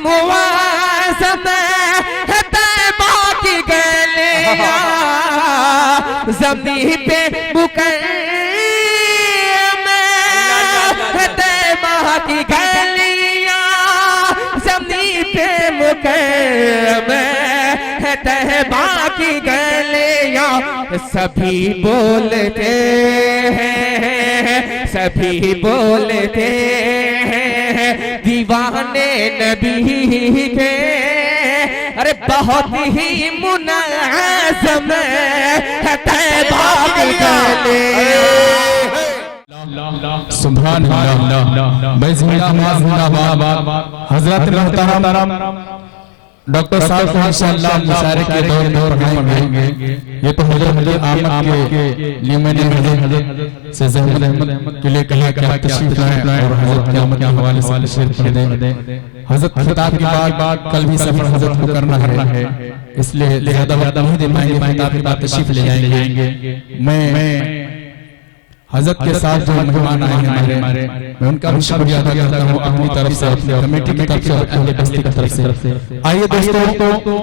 معظم ہے طیبہ کی گلیاں زمین پہ مقیم ہے طیبہ کی گلیاں زمین پہ مقیم ہے طیبہ کی گلیاں سبھی بولتے ہیں سبھی بولتے ہیں دیوانے نبی کے ارے بہت ہی منظم ہے طیبہ کی گلیاں سبحان اللہ حضرت محترم ڈاکٹر صاحب کو انشاءاللہ مشاعرے کے دور پڑھائیں گے یہ تو حضرت آمد کے لیے میں نے حضرت سے زحمت کے لیے کہا کہ آپ تشریف لائیں اور حضرت کی آمد کے حوالے سے شعر پڑھ دیں حضرت خطاب کے بعد کل بھی سفر حضرت کو کرنا ہے اس لیے زیادہ وقت نہیں دے پائیں گے خطاب کے بعد تشریف لے جائیں گے میں حضرت کے ساتھ جو مہمان آئے ہیں ہمارے میں ان کا بھی شکریہ ادا کرتا ہوں اپنی طرف سے اپنی کمیٹی کی طرف سے اور اہل بستی کی طرف سے آئیے دوستو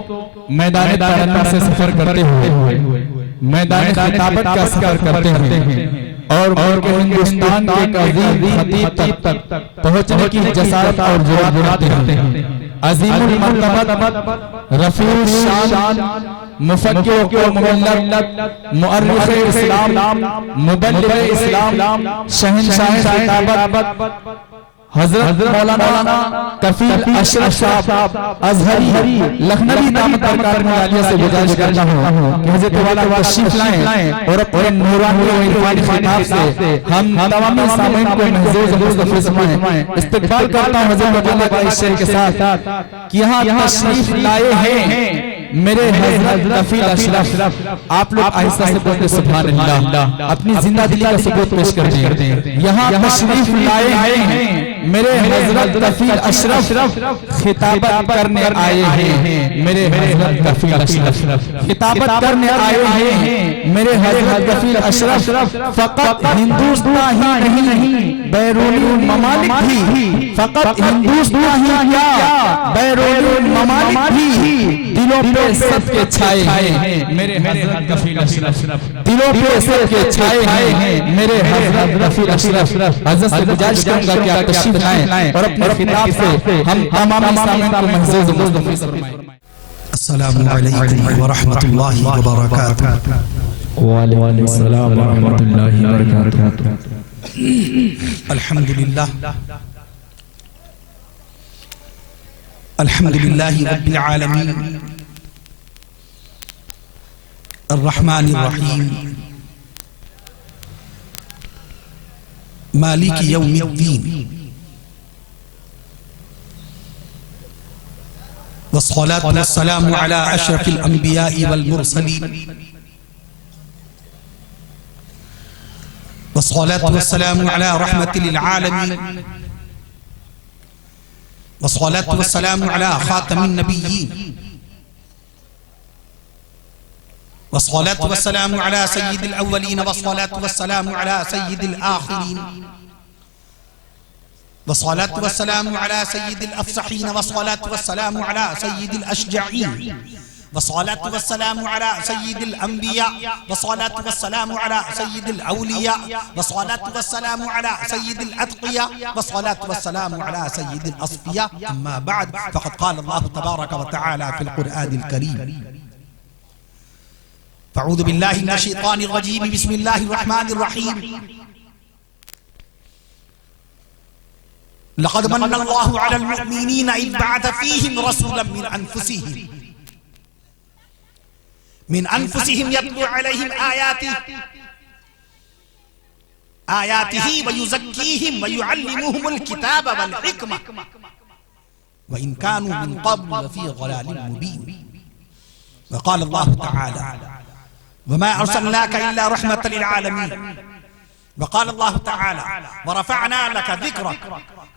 میدان ترنم سے سفر کرتے ہوئے میدان خطابت کا سفر کرتے ہیں اور ہندوستان کے عظیم خطیب تک پہنچنے کی جسارت اور جرأت رکھتے ہیں عظیم المرتبت رفیع الشان مفکر و مبلغ مؤرخ اسلام مبلغ اسلام شہنشاہ خطابت حضرت مولانا کفیل اشرف صاحب ازہری لکھنوی دامت برکات عالیہ سے گزارش کرتا ہوں کہ حضرت والا تشریف لائیں اور اپنے نورانی و عرفانی خطاب سے ہم تمام سامعین کو محظوظ فرمائیں استقبال کرتا ہوں حضرت والا کا اس شعر کے ساتھ کہ یہاں تشریف لائے ہیں میرے حضرت کفیل اشرف آپ لوگ آہستہ سے بولتے سبحان اللہ اپنی زندہ دلی کا ثبوت پیش کر دیں یہاں تشریف لائے ہیں میرے حضرت کفیل اشرف خطابت کرنے آئے ہیں میرے حضرت کفیل اشرف خطابت کرنے آئے ہیں میرے حضرت کفیل اشرف فقط ہندوستان ہی نہیں بیرونی ممالک بھی فقط ہندوستان ہی کیا بیرونی ممالک بھی دلوں پہ سب کے چھائے ہیں میرے حضرت کفیل اشرف دلوں پہ سب کے چھائے ہیں میرے حضرت کفیل اشرف حضرت سے گزارش کروں گا کہ آپ تشریف لائیں اور اپنے خطاب سے ہم تمام سامعین کو محظوظ فرمائیں السلام علیکم ورحمۃ اللہ وبرکاتہ وعلیکم السلام ورحمۃ اللہ وبرکاتہ الحمدللہ الحمدللہ رب العالمین الرحمن الرحیم مالک یوم الدین والصلاة والسلام على أشرف الأنبياء والمرسلين والصلاة والسلام على رحمة للعالمين والصلاة والسلام على خاتم النبيين والصلاة والسلام على سيد الأولين والصلاة والسلام على سيد الآخرين والصلاة والسلام على سيد الأفصحين والصلاة والسلام على سيد الأشجعين والصلاة والسلام على سيد الأنبياء والصلاة والسلام على سيد الأولياء والصلاة والسلام على سيد الأتقياء والصلاة والسلام على سيد الأصفياء أما بعد فقد قال الله تبارك وتعالى في القرآن الكريم فأعوذ بالله من الشيطان الرجيم بسم الله الرحمن الرحيم لقد من الله على المؤمنين إذ بعث فيهم رسولا من أنفسهم يتلو عليهم آياته ويزكيهم ويعلمهم الكتاب والحكمة وإن كانوا من قبل لفي ضلال مبين وقال الله تعالى وما أرسلناك إلا رحمة للعالمين وقال الله تعالى ورفعنا لك ذكرك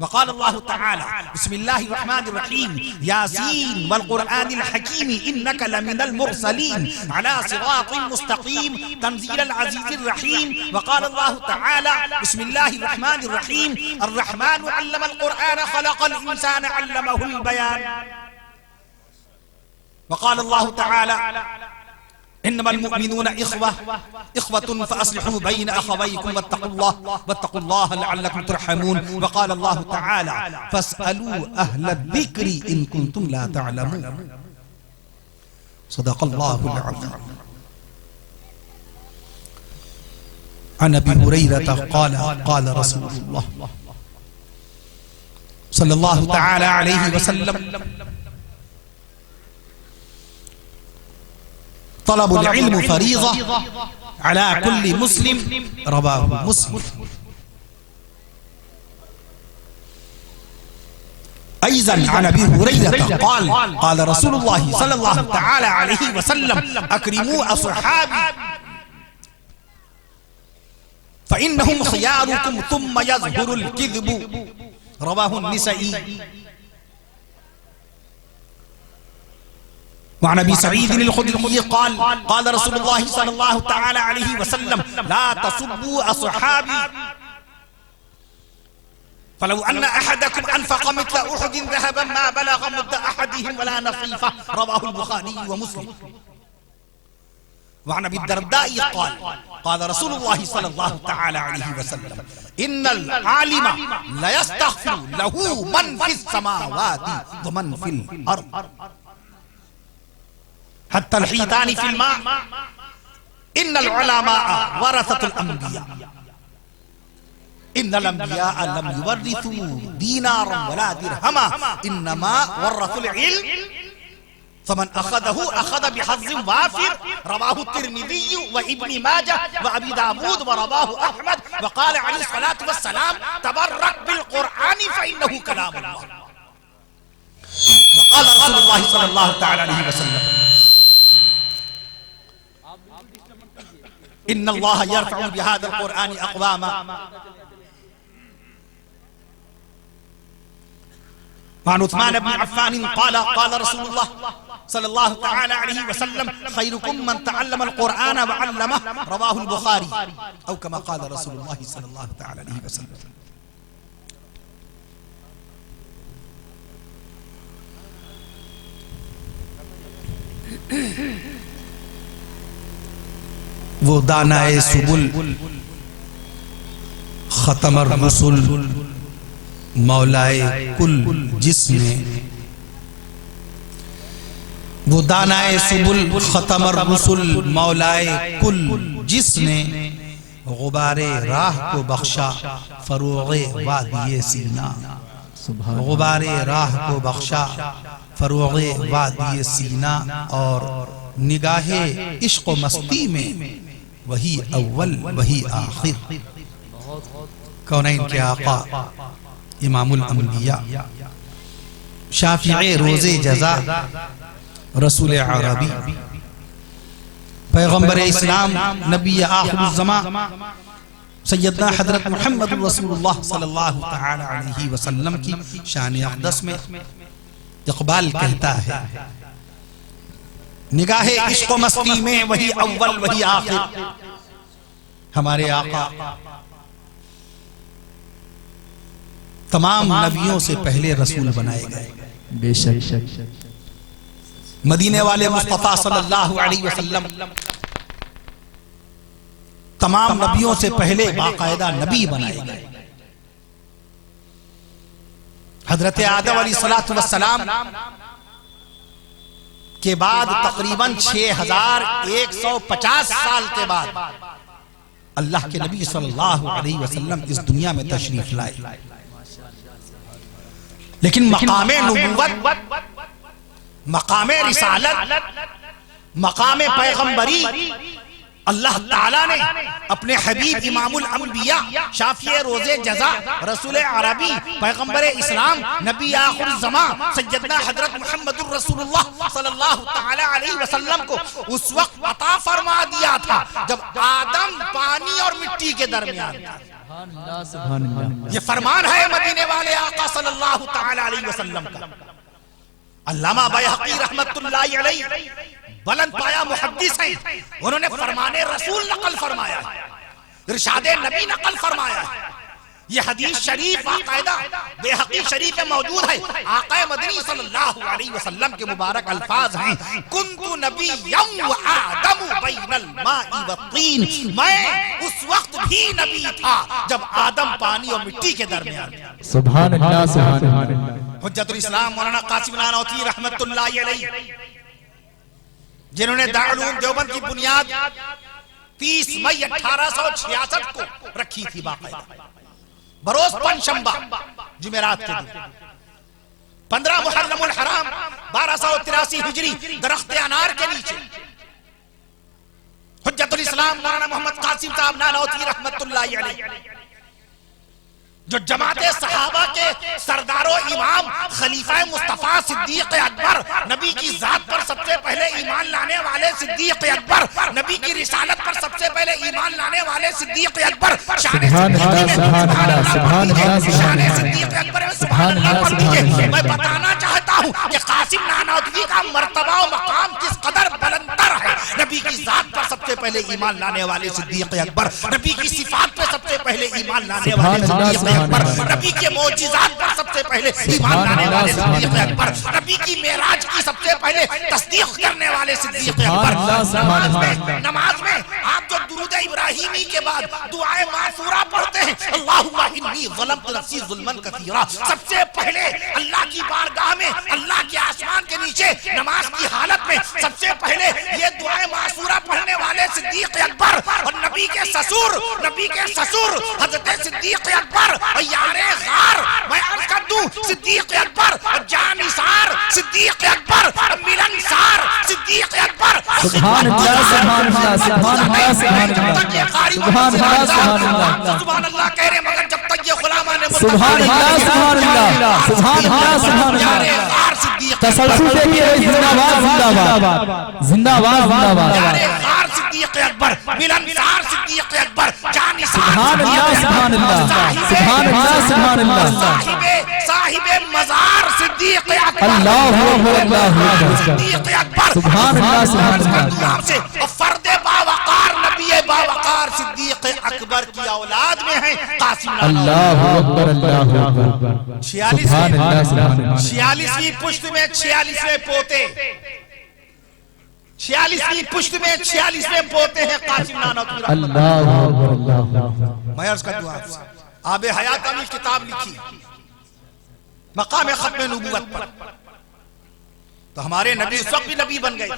وقال الله تعالى بسم الله الرحمن الرحيم ياسين والقرآن الحكيم إنك لمن المرسلين على صراط مستقيم تنزيل العزيز الرحيم. وقال الله تعالى بسم الله الرحمن الرحيم الرحمن علم القرآن خلق الإنسان علمه البيان. وقال الله تعالى إنما المؤمنون إخوة فأصلحوا بين أخويكم واتقوا الله لعلكم ترحمون. وقال الله تعالى فاسألوا أهل الذكر إن كنتم لا تعلمون. صدق الله العظيم. عن أبي هريرة قال قال رسول الله صلى الله تعالى عليه وسلم طلب العلم فريضة على كل مسلم. رواه مسلم. أيضا عن أبي هريرة قال قال رسول الله صلى الله تعالى عليه وسلم أكرموا أصحابي فإنهم خياركم ثم يظهر الكذب. رواه النسائي. وعن ابي سعيد الخدري قال قال رسول الله صلى الله تعالى عليه وسلم لا تسبوا اصحابي فلو ان احدكم انفق مثل احد ذهبا ما بلغ مد احدهم ولا نصيفه. رواه البخاري ومسلم. وعن ابي الدرداء قال قال رسول الله صلى الله تعالى عليه وسلم ان العالم لا يستغفر له من في السماوات ومن في الارض حتى الحيتان في الماء. إن العلماء ورثة الأنبياء. إن الأنبياء لم يورثوا دينارا ولا درهما إنما ورثوا العلم فمن أخذه أخذ بحظ وافر. رواه الترمذي وابن ماجه وأبي داود ورواه أحمد. وقال عليه الصلاة والسلام تبرك بالقرآن فإنه كلام الله. وقال رسول الله صلى الله تعالى عليه وسلم إن الله يرفع بهذا القرآن أقواما. وعن عثمان بن عفان قال قال رسول الله صلى الله تعالى عليه وسلم خيركم من تعلم القرآن وعلمه. رواه البخاري. أو كما قال رسول الله صلى الله تعالى عليه وسلم. وہ دانائے سبل ختم الرسل مولائے کل جس نے. وہ دانائے سبل ختم الرسل مولائے کل جس نے غبار راہ کو بخشا فروغ وادی سینا. غبار راہ کو بخشا فروغ وادی سینا اور نگاہ عشق و مستی میں وہی اول وہی آخر. کونین کے آقا امام الانبیاء شافع روز جزا رسول عربی پیغمبر اسلام نبی آخر الزمان سیدنا حضرت محمد رسول اللہ صلی اللہ تعالی علیہ وسلم کی شان اقدس میں اقبال کہتا ہے نگاہ عشق و مستی میں وہی اول وہی آخر. ہمارے آقا تمام نبیوں سے پہلے رسول بنائے گئے. بے شک مدینے والے مصطفیٰ صلی اللہ علیہ وسلم تمام نبیوں سے پہلے باقاعدہ نبی بنائے گئے. حضرت آدم علیہ السلام کے بعد تقریباً 6150 سال کے بعد اللہ کے نبی صلی اللہ علیہ وسلم اس دنیا میں تشریف لائے. لیکن مقام نبوت، مقام رسالت، مقام پیغمبری اللہ تعالیٰ نے اپنے حبیب امام الانبیاء شافع روز جزا رسول عربی پیغمبر اسلام نبی آخر الزمان سیدنا حضرت محمد الرسول اللہ صلی اللہ تعالی علیہ وسلم کو اس وقت عطا فرما دیا تھا جب آدم پانی اور مٹی کے درمیان تھا. یہ فرمان ہے مدینے والے آقا صلی اللہ تعالی علیہ وسلم کا. علامہ بیہقی رحمت اللہ علیہ بلند پایا محدث ہیں، انہوں نے فرمان رسول نقل فرمایا ہے، ارشاد نبی نقل فرمایا ہے. یہ حدیث شریف باقاعدہ بیہقی شریف میں موجود ہے. آقا مدنی صلی اللہ علیہ وسلم کے مبارک الفاظ ہیں، کنت نبیا و آدم بین الماء والطین، میں اس وقت بھی نبی تھا جب آدم پانی اور مٹی کے درمیان. سبحان اللہ سبحان اللہ. حجت الاسلام مولانا قاسم نانوتوی رحمت اللہ علیہ، جنہوں نے دارالعلوم دیوبند کی بنیاد 30 مئی 1866 کو رکھی تھی باقاعدہ، بروز پنجشنبہ جمعرات کے دن 15 محرم الحرام 1283 ہجری درخت انار کے نیچے حجت الاسلام مولانا محمد قاسم صاحب نانوتوی رحمت اللہ علیہ، جو جماعت صحابہ کے سردار و امام خلیفہ مصطفیٰ صدیق اکبر، نبی کی ذات پر سب سے پہلے ایمان لانے والے صدیق اکبر، نبی کی رسالت پر سب سے پہلے ایمان لانے والے صدیق اکبر، شان صدیق اکبر میں سبحان اللہ پڑھیے. میں بتانا چاہتا ہوں کہ قاسم نانوتوی کا مرتبہ و مقام کس قدر بلندتر ہے. نبی کی ذات پر سب سے پہلے ایمان لانے والے صدیق اکبر، نبی کی صفات پر سب سے پہلے ایمان لانے والے صدیق اکبر، نبی کے معجزات پر سب سے پہلے ایمان لانے والے صدیق اکبر، نبی کی معراج کی سب سے پہلے تصدیق کرنے والے صدیق اکبر. نماز میں آپ جو درود ابراہیمی کے بعد دعائے معصورہ پڑھتے ہیں، اللہم انی ظلمت نفسی ظلما کثیرا، سب سے پہلے اللہ کی بارگاہ میں، اللہ کے آسمان کے نیچے نماز کی حالت میں سب سے پہلے یہ دعائے معصورہ پڑھنے والے صدیق اکبر اور نبی کے سسور حضرت صدیق اکبر اور یار غار، میں عرض کر دوں صدیق اکبر اور جانثار صدیق اکبر اور ملنسار صدیق اکبر. سبحان اللہ سبحان اللہ سبحان اللہ سبحان اللہ سبحان اللہ سبحان اللہ کہہ رہے مگر جب تک یہ غلامان سبحان اللہ سبحان اللہ سبحان اللہ سبحان اللہ. تسلسل دیکھیے زندہ باد زندہ باد زندہ باد. صدیق اکبر، ملنسار صدیق اکبر، جانثار سبحان اللہ سبحان اللہ سبحان اللہ سبحان اللہ. صاحب مزار صدیق اکبر، اللہ اکبر اللہ اکبر صدیق اکبر، سبحان اللہ سبحان اللہ. اور فرد باوقار نبی باوقار صدیق اکبر کی اولاد میں ہیں قاسم نانوتوی. اللہ اکبر اللہ اکبر سبحان اللہ سبحان اللہ. 46ویں پشت میں 46ویں پوتے، 46ویں پشت میں 46ویں پوتے ہیں قاسم نانوتوی. اللہ اکبر اللہ اکبر. میں عرض کر دوں آپ سے، آب حیات نے کتاب لکھی مقام ختم نبوت پر، تو ہمارے نبی اس وقت بھی نبی بن گئے.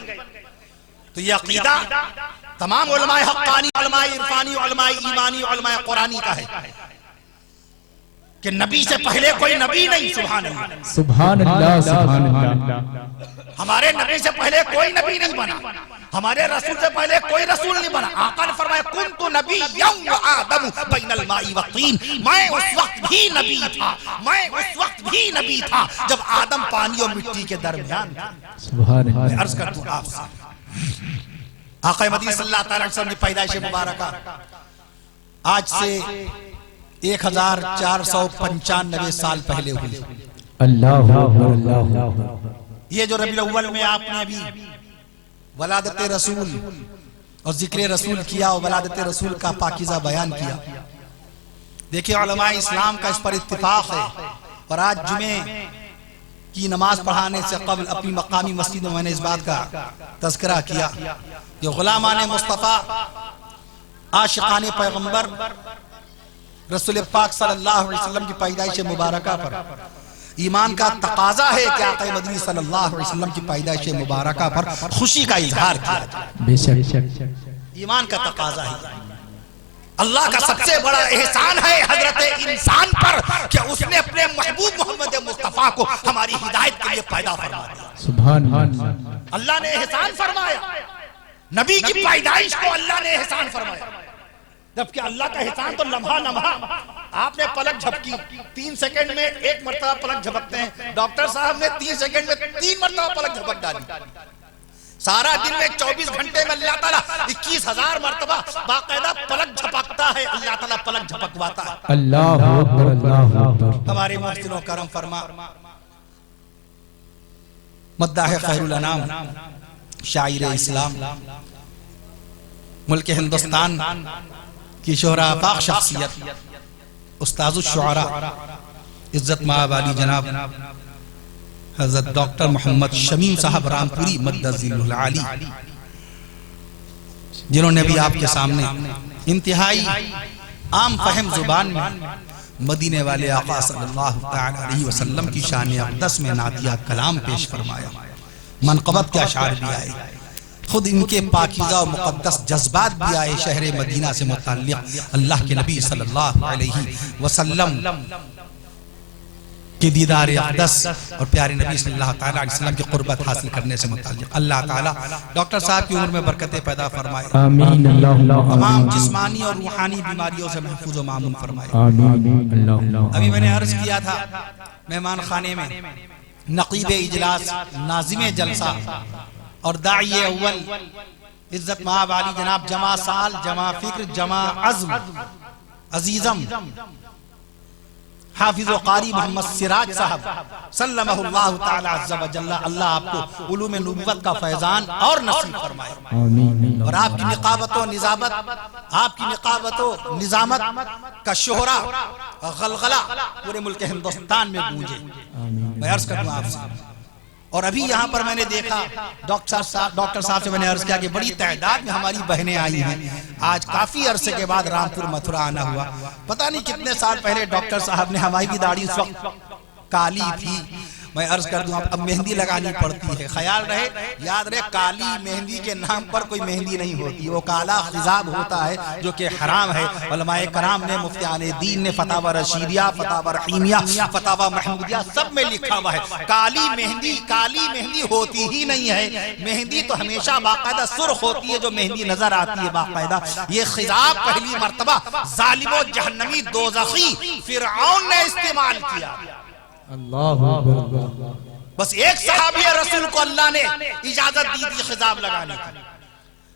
تو یہ عقیدہ تمام علماء حقانی، علماء عرفانی، علماء ایمانی، علماء قرآنی کا ہے کہ نبی سے پہلے کوئی نبی نہیں. سبحان اللہ سبحان اللہ سبحان اللہ. ہمارے نبی سے پہلے کوئی نبی نہیں بنا، ہمارے رسول سے پہلے کوئی رسول نہیں بنا. آقا نے فرمایا کنت نبیا و آدم بین الماء والطین، میں اس وقت بھی نبی تھا، میں اس وقت بھی نبی تھا جب آدم پانی اور مٹی کے درمیان تھا. سبحان میں اللہ. عرض کر دوں آپ سے، آقا مدینہ صلی اللہ تعالی وسلم کی پیدائش مبارکہ آج سے 1495 سال پہلے ہوئی. اللہ اکبر اللہ اکبر. یہ جو ربیع الاول میں آپ نے ابھی ولادت رسول اور ذکر رسول کیا اور ولادت رسول کا پاکیزہ بیان کیا، دیکھیں علماء اسلام کا اس پر اتفاق ہے. اور آج جمعے کی نماز پڑھانے سے قبل اپنی مقامی مسجد میں نے اس بات کا تذکرہ کیا کہ غلامان مصطفیٰ، عاشقان پیغمبر رسول پاک صلی اللہ علیہ وسلم کی پیدائش مبارکہ پر ایمان کا تقاضا ہے کہ آقا مدنی صلی اللہ علیہ وسلم کی پیدائش مبارکہ پر خوشی کا اظہار کیا جائے. بے شک ایمان کا تقاضا ہے. اللہ کا سب سے بڑا احسان ہے حضرت انسان پر کہ اس نے اپنے محبوب محمد مصطفیٰ کو ہماری ہدایت کے لیے پیدا فرما دیا. سبحان اللہ. اللہ نے احسان فرمایا، نبی کی پیدائش کو اللہ نے احسان فرمایا. جبکہ اللہ کا احسان تو لمحہ لمحہ، آپ نے پلک جھپکی 3 سیکنڈ میں 1 مرتبہ پلک جھپکتے ہیں، ڈاکٹر صاحب نے 3 سیکنڈ میں 3 مرتبہ پلک جھپک ڈالی. سارا دن میں 24 گھنٹے میں اللہ تعالیٰ 21,000 مرتبہ باقاعدہ پلک جھپکتا ہے، اللہ تعالیٰ پلک جھپکواتا ہے۔ اللہ اکبر اللہ اکبر۔ ہمارے محسن و کرم فرما مداح خیر الانام شاعر اسلام، ملک ہندوستان کی شہرہ آفاق شخصیت، استاذ الشعراء عزت مآب علی جناب حضرت ڈاکٹر محمد شمیم صاحب رامپوری مدد ذیل العالی، جنہوں نے بھی آپ کے سامنے انتہائی عام فہم زبان میں مدینے والے آقا صلی اللہ علیہ وسلم کی شان اقدس میں نعتیہ کلام پیش فرمایا، منقبت کے اشعار بھی آئے، خود ان کے پاکیزہ و مقدس جذبات بھی آئے شہر مدینہ سے متعلق اللہ کے نبی صلی اللہ علیہ وسلم کہ دیدار اقدس اور پیارے نبی صلی اللہ علیہ وسلم کی قربت حاصل کرنے سے متعلق۔ اللہ تعالیٰ ڈاکٹر صاحب کی عمر میں برکتیں پیدا فرمائے، آمین اللہ تمام جسمانی اور روحانی بیماریوں سے محفوظ و معمون فرمائے۔ آمین اللہ۔ ابھی میں نے عرض کیا تھا مہمان خانے میں نقیب اجلاس، ناظم جلسہ اور داعی اول عزت مآب علی جناب جمع سال، جمع فکر، جمع عزم، عزیزم حافظ و قاری محمد سراج صاحب سلمہ اللہ تعالی عز و جل، اللہ آپ کو علوم نبوت کا فیضان اور نصیب فرمائے، اور آپ کی نقابت و نظامت، آپ کی نقابت و نظامت کا شہرہ غلغلہ پورے ملک ہندوستان میں گونجے۔ میں عرض کروں آپ سے، اور ابھی یہاں پر میں نے دیکھا ڈاکٹر صاحب سے میں نے عرض کیا کہ بڑی تعداد میں ہماری بہنیں آئی ہیں، آج کافی عرصے کے بعد رامپور متھرا آنا ہوا، پتہ نہیں کتنے سال پہلے ڈاکٹر صاحب نے ہماری بھی داڑھی اس وقت کالی تھی، میں عرض کر دوں اب مہندی لگانی پڑتی ہے، خیال رہے یاد رہے کالی مہندی کے نام پر کوئی مہندی نہیں ہوتی، وہ کالا خضاب ہوتا ہے جو کہ حرام ہے۔ علماء کرام نے، مفتیان دین نے فتاوی رشیدیہ، فتاوی رحیمیہ، فتاوی محمودیہ سب میں لکھا ہوا ہے کالی مہندی ہوتی ہی نہیں ہے، مہندی تو ہمیشہ باقاعدہ سرخ ہوتی ہے جو مہندی نظر آتی ہے باقاعدہ۔ یہ خضاب پہلی مرتبہ ظالم و جہنمی دوزخی فرعون نے استعمال کیا، اللہ اکبر۔ بس ایک صحابی رسول کو اللہ نے اجازت دی تھی خضاب لگانے کی،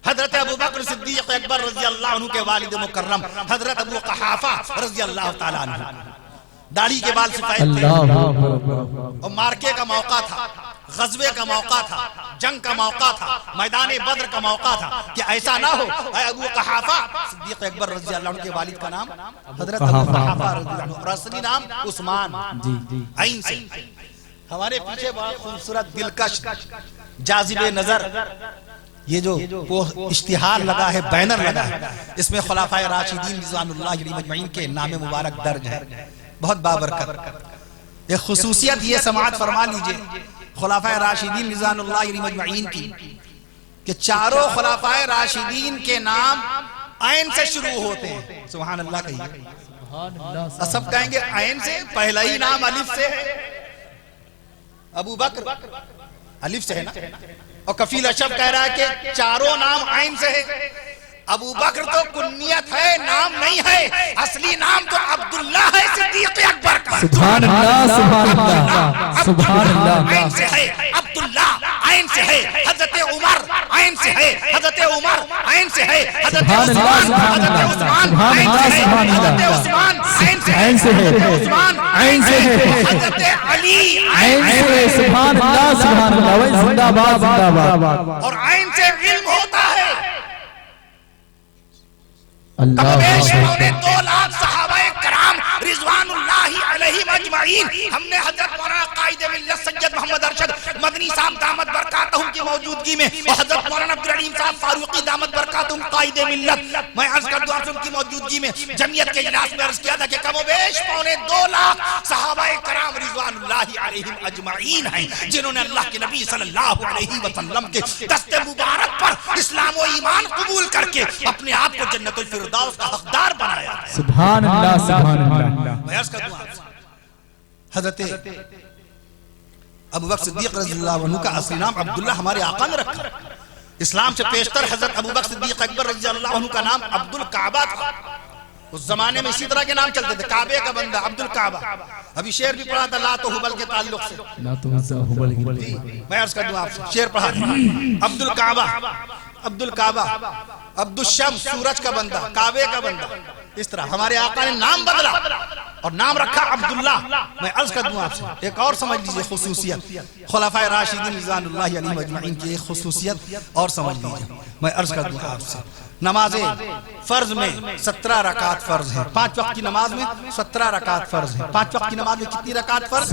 حضرت ابو بکر صدیق اکبر رضی اللہ عنہ کے والد مکرم حضرت ابو قحافہ رضی اللہ تعالیٰ عنہ، داڑھی کے بال سفید تھے، اور مارکے کا موقع تھا، غزوے کا موقع تھا، جنگ کا موقع تھا، میدان بدر کا موقع تھا کہ ایسا نہ ہو اے ابو قحافہ صدیق اکبر رضی اللہ عنہ کے والد کا نام حضرت ابو قحافہ رضی اللہ عنہ، اور اصلی نام عثمان عین سے۔ ہمارے پیچھے بہت خوبصورت دلکش جاذب نظر یہ جو اشتہار لگا ہے، بینر لگا ہے، اس میں خلفائے راشدین رضوان اللہ علیہم اجمعین کے نام مبارک درج ہے، بہت بابرکت۔ ایک خصوصیت یہ سماعت فرما لیجئے خلفائے راشدین رضوان اللہ علیہم اجمعین کی کہ چاروں خلفائے راشدین کے نام عین سے شروع ہوتے ہیں، سبحان اللہ کہیے، سب کہیں گے عین سے، پہلا ہی نام الف سے ہے، ابو بکر الف سے ہے نا، اور کفیل اشرف کہہ رہا ہے کہ چاروں نام عین سے ہے۔ ابو بکر تو کنیت ہے، نام نہیں ہے، اصلی نام تو عبداللہ ہے صدیق اکبر کا، سبحان اللہ سبحان اللہ سبحان اللہ۔ عین سے ہے عبداللہ، عین سے ہے حضرت عمر، عین سے ہے حضرت عمر، عین سے ہے حضرت عثمان، حضرت عثمان، حضرت عثمان، عین سے ہے عثمان، عین سے ہے حضرت علی، عین سے ہے، سبحان اللہ سبحان اللہ، زندہ باد زندہ باد۔ اور عین سے علم ہوتا ہے۔ اللہ کمبیش 2 لاکھ صحابہ کرام رضوان اللہ علیہم اجمعین، ہم نے حضرت مولانا قائد ملت سید محمد ارشد مدنی صاحب دامت برکاتہم کی موجودگی میں، اور حضرت مولانا عبدالعلیم صاحب فاروقی دامت برکاتہم قائد ملت، میں عرض کر دوں ان کی موجودگی میں جمعیت کے اجلاس میں عرض کیا تھا کہ کم و بیش 2 لاکھ صحابہ کرام رضوان اللہ علیہم اجمعین ہیں جنہوں نے اللہ کے نبی صلی اللہ علیہ وسلم کے دست مبارک پر اسلام و ایمان قبول کر کے اپنے آپ کو جنت الفردوس کا حقدار بنایا ہے۔ سبحان اللہ سبحان اللہ۔ میں عرض کرتا ہوں حضرت ابو بکر صدیق رضی اللہ عنہ کا اصلی نام عبداللہ ہمارے آقا نے رکھا، اسلام سے پیشتر حضرت ابو بکر صدیق اکبر رضی اللہ عنہ کا نام عبد الکعبہ تھا، اس زمانے میں اسی طرح کے نام چلتے تھے، کعبے کا بندہ عبد الکعبہ، ابھی شعر بھی پڑھا تھا لا تو حبل کے تعلق سے، لا تنسى حبل جی میں عرض کر دوں آپ سے شعر پڑھا عبد الکعبہ، عبد الکعبہ، عبد الشمس سورج کا بندہ، کعبے کا بندہ، اس طرح ہمارے آقا نے نام بدلا اور نام رکھا عبداللہ۔ میں عرض کر دوں آپ سے ایک اور سمجھ لیجئے خصوصیت خلفائے راشدین رضوان اللہ علیہم اجمعین کی ایک خصوصیت اور سمجھ لیجئے۔ میں عرض کر دوں آپ سے نماز فرض میں 17 رکعت فرض ہیں، 5 وقت کی نماز میں 17 رکعت فرض ہیں۔ 5 وقت کی نماز میں کتنی رکعت فرض؟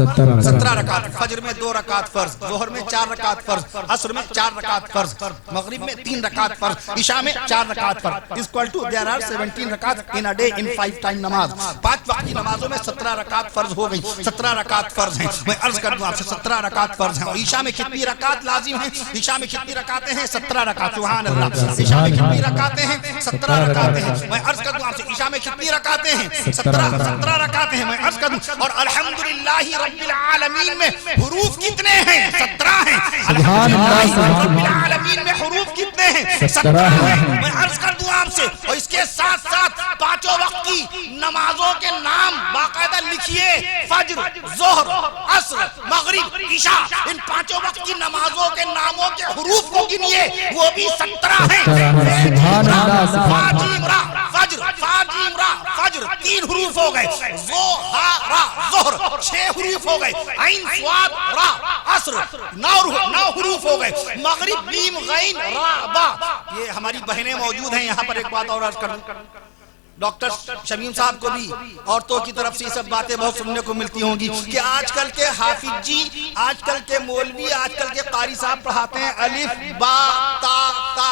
17 رکعت۔ فجر میں 2 رکعت فرض، ظہر میں 4 رکعت فرض، عصر میں 4 رکعت فرض، مغرب میں 3 رکعت فرض، عشاء میں 4 رکعت فرض۔ اِسکوال ٹو there are 17 رکعت in a day in 5 time نماز۔ 5 وقت کی نمازوں میں 17 رکعت فرض ہو گئی، 17 رکعت فرض ہیں۔ میں عرض کر دوں آپ سے 17 رکعت فرض ہیں۔ اور عشاء میں کتنی رکعت لازم ہیں؟ عشاء میں کتنی رکعتیں ہیں؟ 17 رکعت۔ سبحان اللہ۔ عشاء میں کتنی رکعتیں ہیں؟ 17 رکعتیں ہیں۔ میں عرض کر دوں آپ سے عشاء میں کتنی رکعتیں ہیں؟ 17 رکعتیں ہیں۔ میں عرض کر دوں اور الحمدللہ رب العالمین میں حروف کتنے ہیں؟ 17 ہیں۔ الحمدللہ رب العالمین میں حروف کتنے ہیں؟ 17 ہیں۔ میں عرض کر دوں آپ سے اور اس کے ساتھ ساتھ 5 وقت کی نمازوں کے نام باقاعدہ لکھیے، فجر، ظہر، عصر، مغرب، عشاء، ان 5 وقت کی نمازوں کے ناموں کے حروف کو گنیے، وہ بھی 17 ہیں۔ فجر، فاجیم را، فجر 3 حروف ہو گئے، ظہر 6 حروف ہو گئے، عین صاد را، عصر 9 حروف ہو گئے، مغرب میم غین را با۔ یہ ہماری بہنیں موجود ہیں یہاں پر، ایک بات اور عرض کر دوں، ڈاکٹر شمیم صاحب کو بھی عورتوں کی طرف سے یہ سب باتیں بہت سننے کو ملتی ہوں گی کہ آج کل کے حافظ جی، آج کل کے مولوی، آج کل کے قاری صاحب پڑھاتے ہیں الف با تا تا،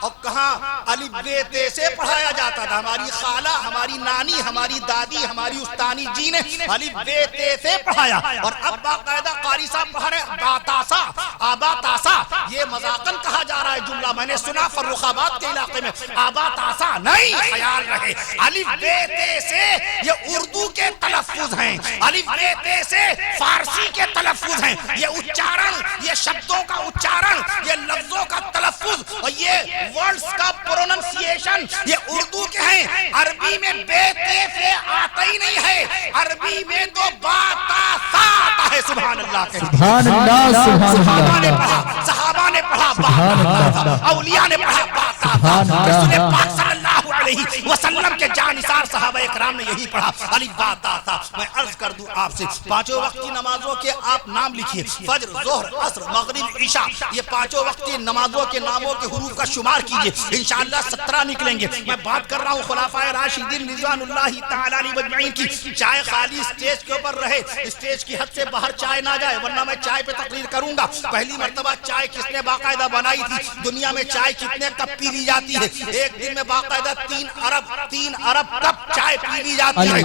اور کہاں الف بے تے سے پڑھایا جاتا تھا۔ ہماری خالہ، ہماری نانی، ہماری دادی، ہماری استانی جی نے الف بے تے سے پڑھایا، اور اب باقاعدہ قاری صاحب پڑھا رہے با تاسا، آبا تاسا۔ یہ مذاقن کہا جا رہا ہے جملہ، میں نے سنا فرخ آباد کے علاقے میں آبا تاسا نہیں، خیال رہے الف بے تے سے یہ اردو کے تلفظ ہیں، الف بے تے سے فارسی کے تلفظ ہیں، یہ اچارن، یہ شبدوں کا اچارن، یہ لفظوں کا تلفظ اور یہ ورڈز کا پروننسیشن یہ اردو کے ہیں۔ عربی میں بے تے سے آتا ہی نہیں ہے، عربی میں تو با تا سا آتا ہے۔ سبحان اللہ کے سبحان اللہ، صحابہ نے پڑھا، صحابہ نے پڑھا با تا سا، اولیاء نے پڑھا با تا سا، رسول پاک صلی اللہ علیہ وسلم کے جانثار صحابہ اکرام نے یہی پڑھا الف با تا سا۔ میں عرض کر دوں آپ سے 5 وقت کی نمازوں کے آپ نام لکھیے، فجر، ظہر، عصر، مغرب، عشاء، یہ 5 وقت کی نمازوں کے ناموں کے حروف کا شمار کیجئے، انشاءاللہ 17 نکلیں گے۔ میں بات کر رہا ہوں خلفائے راشدین رضوان اللہ تعالی علیہم اجمعین کی۔ چائے خالی اسٹیج کے اوپر رہے، اسٹیج کی حد سے باہر چائے نہ جائے، ورنہ میں چائے پہ تقریر کروں گا۔ پہلی مرتبہ چائے کس نے باقاعدہ بنائی تھی؟ دنیا میں چائے کتنے کپ پی لی جاتی ہے؟ ایک دن میں باقاعدہ 3 ارب کپ چائے پی لی جاتی ہے۔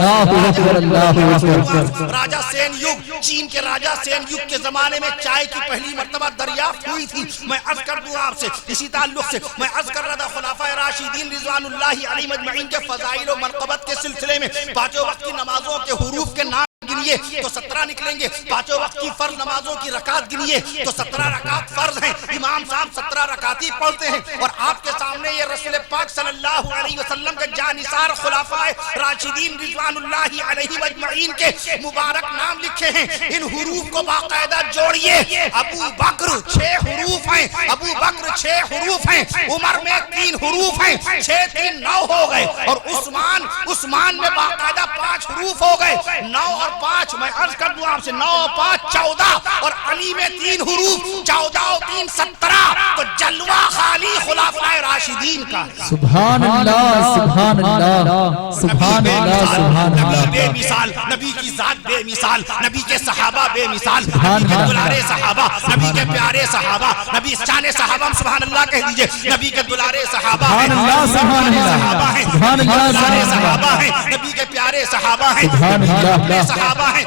راجہ سین یگ، چین کے راجہ سین یگ کے زمانے میں چائے کی پہلی مرتبہ دریافت ہوئی تھی۔ میں عرض کر دوں آپ سے اسی تعلق سے میں عرض کر رہا تھا خلفائے راشدین رضوان اللہ علیہم اجمعین کے فضائل و منقبت کے سلسلے میں 5 وقت کی نمازوں کے حروف کے نام گنیے تو 17 نکلیں گے۔ 5 وقت کی فرض نمازوں کی رکعت گنیے تو 17 رکعت فرض ہیں۔ امام صاحب 17 رکعت ہی پڑھتے ہیں، اور آپ کے سامنے یہ رسول پاک صلی اللہ علیہ وسلم کے جانثار خلفائے راشدین رضوان اللہ علیہم اجمعین کے مبارک نام لکھے ہیں۔ ان حروف کو باقاعدہ جوڑیے۔ ابو بکر 6 حروف ہیں، ابو بکر 6 حروف ہیں، عمر میں 3 حروف ہیں، 6 3 9 ہو گئے، اور عثمان میں باقاعدہ 5 حروف ہو گئے، 9 اور 5 میں عرض کر دوں آپ سے 9 اور 5 14، اور علی میں 3 حروف 14 اور 3 17، تو جلوہ خالی خلفائے راشدین کا۔ سبحان اللہ، سبحان اللہ، سبحان اللہ، سبحان اللہ۔ نبی بے مثال، نبی کی ذات بے مثال، نبی کے صحابہ بے مثال، نبی کے دلارے صحابہ، نبی کے پیارے صحابہ، نبی شان صحابہ سبحان اللہ کہہ دیجئے، نبی کے دلارے صحابہ ہیں، سبحان اللہ، سبحان اللہ، دلارے صحابہ ہیں، نبی کے پیارے صحابہ ہیں، اپنے صحابہ ہیں،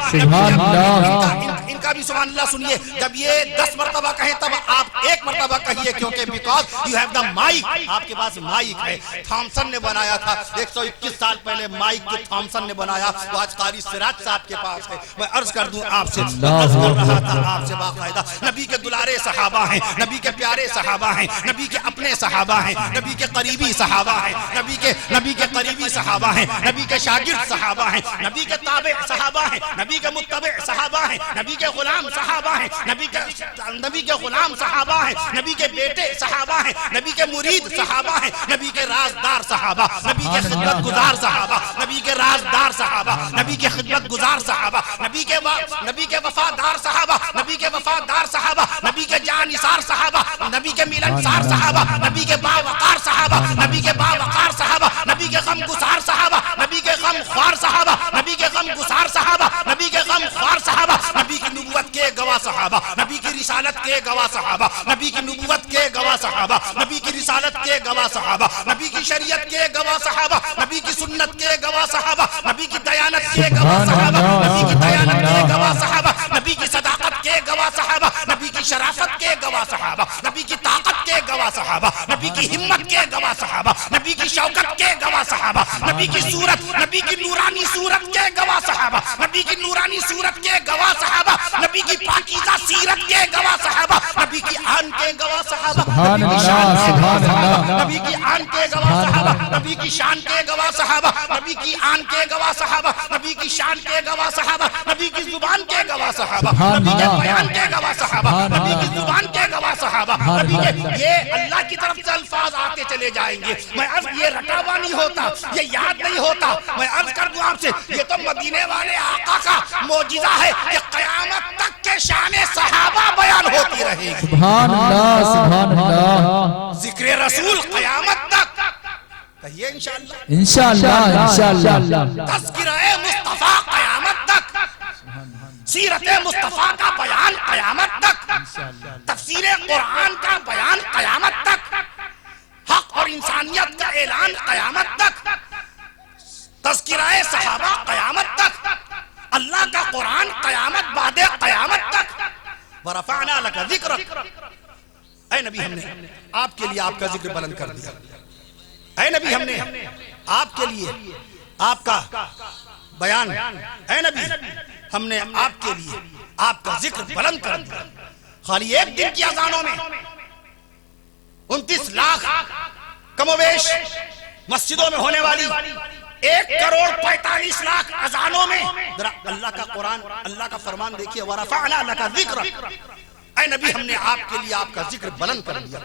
ان کا بھی سبحان اللہ سنیے۔ جب یہ 10 مرتبہ کہیں تب آپ 1 مرتبہ کہیے، کیونکہ because you have the mic, آپ کے پاس مائک ہے۔ تھامسن نے بنایا تھا 121 سال پہلے مائک جو تھامسن نے بنایا، وہ آج قاری سراج صاحب کے پاس ہے۔ میں عرض کر دوں آپ سے، عرض کر رہا تھا آپ سے باقاعدہ نبی کے دلارے صحابہ ہیں، نبی کے پیارے صحابہ ہیں، نبی کے اپنے صحابہ ہیں، نبی کے قریبی صحابہ ہیں، نبی کے قریبی صحابہ ہیں، نبی کے شاگرد صحابہ ہیں، نبی کے تابع صحابہ ہیں، نبی کے متبع صحابہ ہیں، نبی کے غلام صحابہ ہیں، نبی کے غلام صحابہ ہیں، نبی کے بیٹے صحابہ ہیں، نبی کے مرید صحابہ ہیں، نبی کے رازدار صحابہ، نبی کے خدمت گزار صحابہ، نبی کے رازدار صحابہ، نبی کے خدمت گزار صحابہ، نبی کے وفادار صحابہ، نبی کے وفادار صحابہ، نبی کے جانثار صحابہ، نبی کے ملنسار صحابہ، نبی کے باوقار صحابہ، نبی کے باوقار صحابہ، نبی کے غم گسار صحابہ، نبی کے غم خوار صحابہ، نبی کے غم گسار صحابہ، نبی کے غم خوار صحابہ، نبی کی نبوت کے گواہ صحابہ، نبی کی رسالت کے گواہ صحابہ، نبی کی نبوت کے گواہ صحابہ، نبی کی رسالت کے گواہ صحابہ، نبی کی شریعت کے گواہ صحابہ، نبی کی سنت کے گواہ صحابہ، نبی کی دیانت کے گواہ صحابہ، نبی کی دیانت کے گواہ صحابہ، نبی کی صداقت کے گواہ صحابہ، نبی کی شرافت کے گواہ صحابہ، نبی کی طاقت کے گواہ صحابہ، نبی کی ہمت کے گواہ صحابہ، نبی کی شوکت کے گواہ صحابہ، نبی کی صورت، نبی کی نورانی صورت کے گواہ صحابہ، نبی کی نورانی صورت کے گواہ صحابہ، نبی کی پاکیزہ سیرت کے گواہ صحابہ، نبی کی آن کے گواہ صحابہ، سبحان اللہ سبحان اللہ نبی کی آن کے گواہ صحابہ، نبی کی شان کے گواہ صحابہ، نبی کی آن کے گواہ صحابہ، نبی کی شان کے گواہ صحابہ، نبی کی زبان کے گواہ صحابہ، نبی کے بیان کے گواہ صحابہ، نبی کی زبان کے گواہ صحابہ، نبی کے یہ اللہ کی طرف سے الفاظ آتے چلے جائیں گے. میں عرض یہ رٹا ہوا نہیں ہوتا، یہ یاد نہیں ہوتا. میں عرض کر دوں آپ سے یہ تو مدینے والے آقا کا معجزہ ہے کہ قیامت تک کے شان صحابہ بیان ہوتی رہے گی. سبحان اللہ سبحان اللہ. ذکر رسول قیامت تک کہیے انشاءاللہ. انشاءاللہ انشاءاللہ. تذکرہ مصطفیٰ قیامت تک، سیرت مصطفیٰ کا بیان قیامت تک، تفسیر قرآن کا بیان قیامت تک، حق اور انسانیت کا اعلان قیامت تک، تذکرہ صحابہ قیامت تک، اللہ کا قرآن قیامت بعد قیامت تک. ورفعنا لک ذکرک. اے نبی ہم نے آپ کے لیے آپ کا ذکر بلند کر دیا. اے نبی ہم نے آپ کے لیے آپ کا بیان، اے نبی ہم نے آپ کے لیے آپ کا ذکر بلند کر دیا. خالی ایک دن کی اذانوں میں 29 لاکھ کم و بیش مسجدوں میں ہونے والی 1,45 لاکھ اذانوں میں ذرا اللہ کا قرآن، اللہ کا فرمان دیکھیے. وَرَفَعْنَا لَكَ ذِكْرَكَ. اے نبی ہم نے آپ کے لیے آپ کا ذکر بلند کر دیا.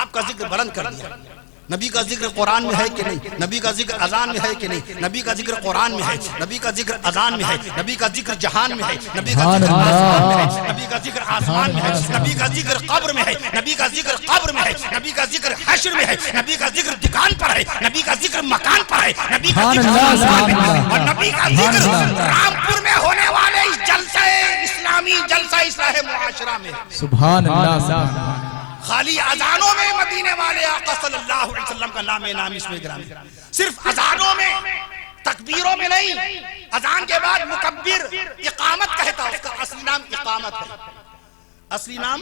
آپ کا ذکر بلند کر دیا. نبی کا ذکر قرآن میں ہے کہ نہیں؟ نبی کا ذکر اذان میں ہے کہ نہیں؟ نبی کا ذکر قرآن میں ہے، نبی کا ذکر اذان میں ہے، نبی کا ذکر جہان میں ہے، نبی کا ذکر آسمان میں ہے، نبی کا ذکر آسمان میں ہے، نبی کا ذکر قبر میں ہے، نبی کا ذکر قبر میں ہے، نبی کا ذکر حشر میں ہے، نبی کا ذکر دکان پر ہے، نبی کا ذکر مکان پر ہے، نبی کا ذکر آسمان میں ہے، اور نبی کا ذکر رامپور میں ہونے والے اس جلسہ اسلامی، جلسہ اصلاح معاشرہ میں. سبحان اللہ. خالی اذانوں میں مدینے والے آقا صلی اللہ علیہ وسلم کا نام نامی اس میں گرامی. صرف اذانوں میں، تکبیروں میں نہیں. اذان کے بعد مکبر اقامت کہتا ہے، اس کا اصلی نام اقامت ہے. اصلی نام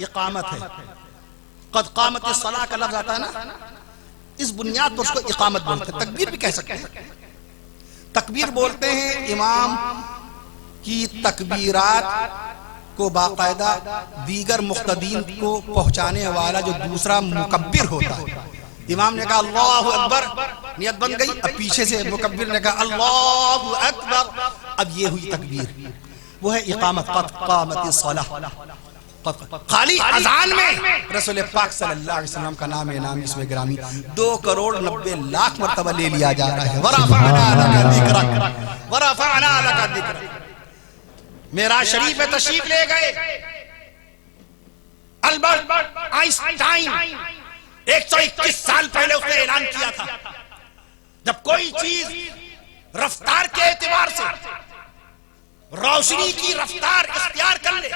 اقامت ہے. قد قامت الصلاۃ کا لفظ آتا ہے نا، اس بنیاد پر اس کو اقامت بولتے ہیں. تکبیر بھی کہہ سکتے ہیں. تکبیر بولتے ہیں امام کی تکبیرات کو باقاعدہ دیگر مقتدین کو پہنچانے والا جو دوسرا مکبر ہوتا ہے. امام نے کہا اللہ اکبر، نیت بن گئی. اب پیچھے سے مکبر نے کہا اللہ اکبر، اب یہ ہوئی تکبیر. وہ ہے اقامت. قد قامت الصلاۃ. خالی اذان میں رسول پاک صلی اللہ علیہ وسلم کا نام اس میں گرامی 2,90,00,000 مرتبہ لے لیا جا رہا ہے. ورفعنا لک ذکرک، ورفعنا لک ذکرک. معراج شریف میں تشریف لے گئے البرٹ آئنسٹائن. 121 سال پہلے اس نے اعلان کیا تھا جب کوئی چیز رفتار کے اعتبار سے روشنی کی رفتار اختیار کر لے،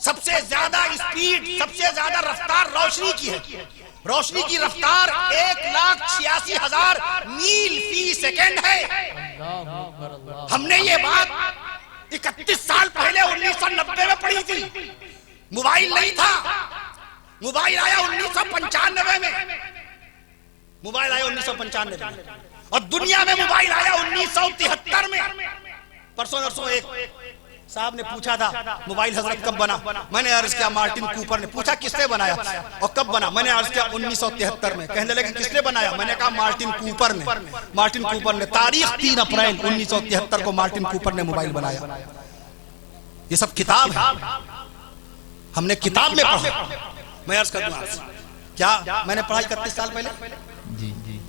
سب سے زیادہ اسپیڈ، سب سے زیادہ رفتار روشنی کی ہے. روشنی کی رفتار 1,86,000 میل فی سیکنڈ ہے. ہم نے یہ بات 31 سال پہلے 1990 میں پڑھی تھی. موبائل نہیں تھا. موبائل آیا 1995 میں. موبائل آیا 1995 میں، اور دنیا میں موبائل آیا 1973 میں. پرسوں نرسوں ایک صاحب نے پوچھا تھا موبائل حضرت کب بنا؟ میں نے عرض کیا مارٹن کوپر نے. پوچھا کس نے بنایا اور کب بنا؟ میں نے عرض کیا 1973 میں. کہنے لگے کس نے بنایا؟ میں نے کہا مارٹن کوپر نے. مارٹن کوپر نے تاریخ 3 اپریل 1973 کو مارٹن کوپر نے موبائل بنایا. یہ سب کتاب ہے, ہم نے کتاب میں پڑھا. میں عرض کر دوں آپ سے, کیا میں نے پڑھا 31 سال پہلے؟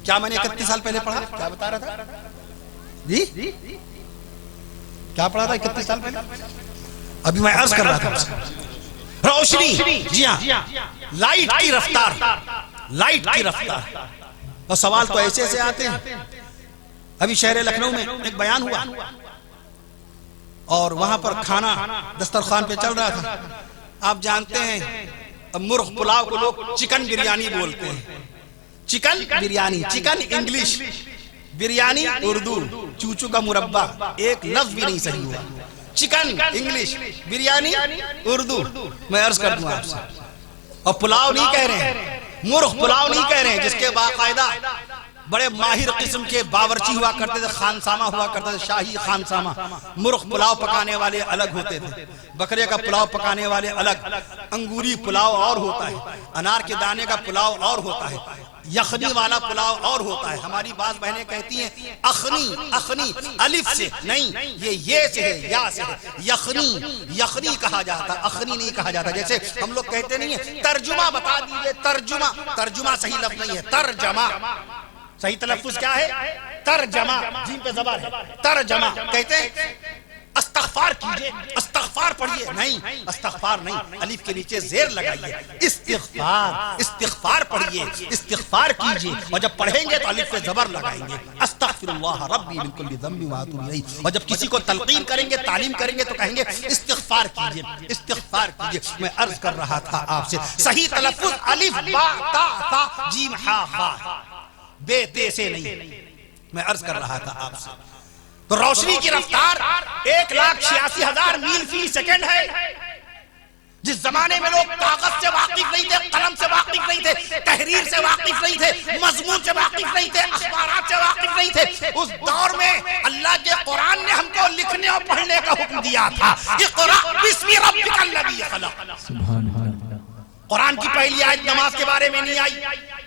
کیا میں نے 31 سال پہلے پڑھا؟ کیا بتا رہا تھا جی؟ کیا پڑھا تھا 31 سال پہلے؟ ابھی میں عرض کر رہا تھا روشنی, جی ہاں, لائٹ کی رفتار, لائٹ کی رفتار. اور سوال تو ایسے ایسے آتے ہیں. ابھی شہر لکھنؤ میں ایک بیان ہوا اور وہاں پر کھانا دسترخوان پہ چل رہا تھا. آپ جانتے ہیں مرغ پلاؤ کو لوگ چکن بریانی بولتے ہیں. Chicken biryani, chicken English, biryani Urdu, چوچو کا مربع, ایک لفظ بھی نہیں صحیح ہوا. Chicken English, biryani Urdu. میں عرض کر دوں آپ سے, اور پلاؤ نہیں کہہ رہے ہیں, مرغ پلاؤ نہیں کہہ رہے ہیں, جس کے باقاعدہ بڑے ماہر قسم کے باورچی ہوا کرتے تھے, خانسامہ ہوا کرتے تھے, شاہی خانسامہ. مرغ پلاؤ پکانے والے الگ ہوتے تھے, بکرے کا پلاؤ پکانے والے الگ, انگوری پلاؤ اور ہوتا ہے, انار کے دانے کا پلاؤ اور ہوتا ہے, یخنی والا پلاؤ اور ہوتا ہے. ہماری بعض بہنیں کہتی ہیں اخنی, اخنی الف سے نہیں, یہ سے ہے, یا سے ہے. یخنی, یخنی کہا جاتا, اخنی نہیں کہا جاتا. جیسے ہم لوگ کہتے نہیں ہیں ترجمہ بتا دیجئے, ترجمہ, ترجمہ صحیح لفظ نہیں ہے, ترجمہ صحیح تلفظ کیا ہے؟ ترجمہ, جیم پہ زبر ہے, ترجمہ. کہتے ہیں استغفار کیجئے, استغفار پڑھیے, نہیں, استغفار نہیں, الف کے نیچے زیر لگائیے. استغفار, استغفار پڑھیے, استغفار کیجئے, اور جب پڑھیں گے تو الف پہ زبر لگائیں گے. استغفر اللہ ربی من کل ذنب واتوب الیہ. اور جب کسی کو تلقین کریں گے, تعلیم کریں گے تو کہیں گے استغفار کیجئے, استغفار کیجئے. میں عرض کر رہا تھا آپ سے صحیح تلفظ الف با تا ثا جیم ہا خا, بے تے سے نہیں. میں عرض کر رہا تھا آپ سے تو روشنی کی رفتار 1,86,000 میل فی سیکنڈ ہے. جس زمانے میں لوگ کاغذ سے واقف نہیں تھے, قلم سے واقف نہیں تھے, تحریر سے واقف نہیں تھے, مضمون سے واقف نہیں تھے, اخبارات سے واقف نہیں تھے, اس دور میں اللہ کے قرآن نے ہم کو لکھنے اور پڑھنے کا حکم دیا تھا. اقرأ بسم ربک الذی خلق. قرآن کی پہلی آیت نماز کے بارے میں نہیں آئی,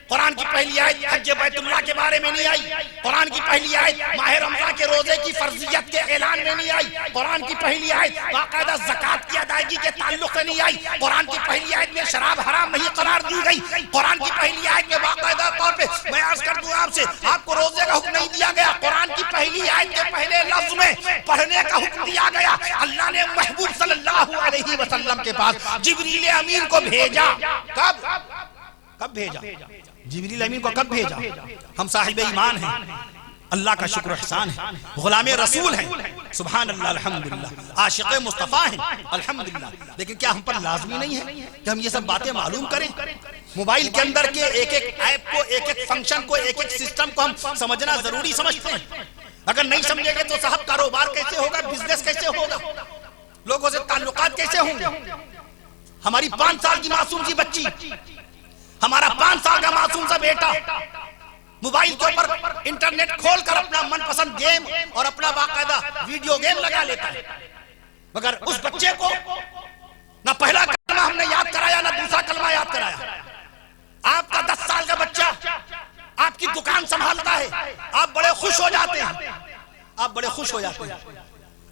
قرآن کی پہلی آیت حج بیت اللہ کے بارے میں نہیں آئی, قرآن کی پہلی آیت ماہ رمضان کے روزے کی فرضیت کے اعلان میں نہیں آئی, قرآن کی پہلی آیت باقاعدہ زکوٰۃ کی ادائیگی کے تعلق سے نہیں آئی, قرآن کی پہلی آیت میں شراب حرام نہیں قرار دی گئی, قرآن کی پہلی آیت میں باقاعدہ طور پہ میں عرض کر دوں آپ سے, آپ کو روزے کا حکم نہیں دیا گیا, قرآن کی پہلی آیت کے پہلے لفظ میں پڑھنے کا حکم دیا گیا. اللہ نے محبوب صلی اللہ علیہ وسلم کے پاس جبریل امین کو بھیجا. کب بھیجا؟ جبریل امین کو کب بھیجا؟ ہم صاحب ایمان ہیں, اللہ کا شکر و احسان ہے, غلام رسول ہیں, سبحان اللہ, الحمدللہ, عاشق مصطفیٰ ہیں, الحمدللہ. لیکن کیا ہم پر لازمی نہیں ہے کہ ہم یہ سب باتیں معلوم کریں؟ موبائل کے اندر کے ایک ایک ایپ کو, ایک ایک فنکشن کو, ایک ایک سسٹم کو ہم سمجھنا ضروری سمجھتے ہیں. اگر نہیں سمجھیں گے تو صاحب کاروبار کیسے ہوگا, بزنس کیسے ہوگا, لوگوں سے تعلقات کیسے ہوں گے؟ ہماری 5 سال کی معصوم سی بچی, ہمارا 5 سال کا معصوم سا بیٹا موبائل کے اوپر انٹرنیٹ کھول کر اپنا من پسند گیم اور اپنا باقاعدہ ویڈیو گیم لگا لیتا ہے, مگر اس بچے کو نہ پہلا کلمہ ہم نے یاد کرایا, نہ دوسرا کلمہ یاد کرایا. آپ کا 10 سال کا بچہ آپ کی دکان سنبھالتا ہے, آپ بڑے خوش ہو جاتے ہیں, آپ بڑے خوش ہو جاتے ہیں.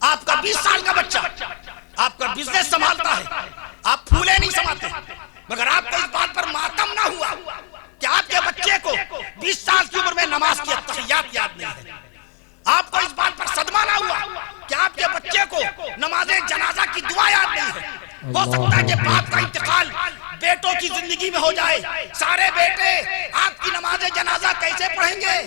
آپ کا 20 سال کا بچہ آپ کا بزنس سنبھالتا ہے, آپ پھولے نہیں سماتے, مگر آپ کو اس بات پر ماتم نہ ہوا کہ آپ کے بچے کو 20 سال کی عمر میں نماز کی تحیات یاد نہیں ہے. آپ کو اس بات پر صدمہ نہ ہوا کہ آپ کے بچے کو نماز جنازہ کی دعا یاد نہیں ہے. ہو سکتا ہے کہ باپ کا انتقال بیٹوں کی زندگی میں ہو جائے, سارے بیٹے آپ کی نماز جنازہ کیسے پڑھیں گے؟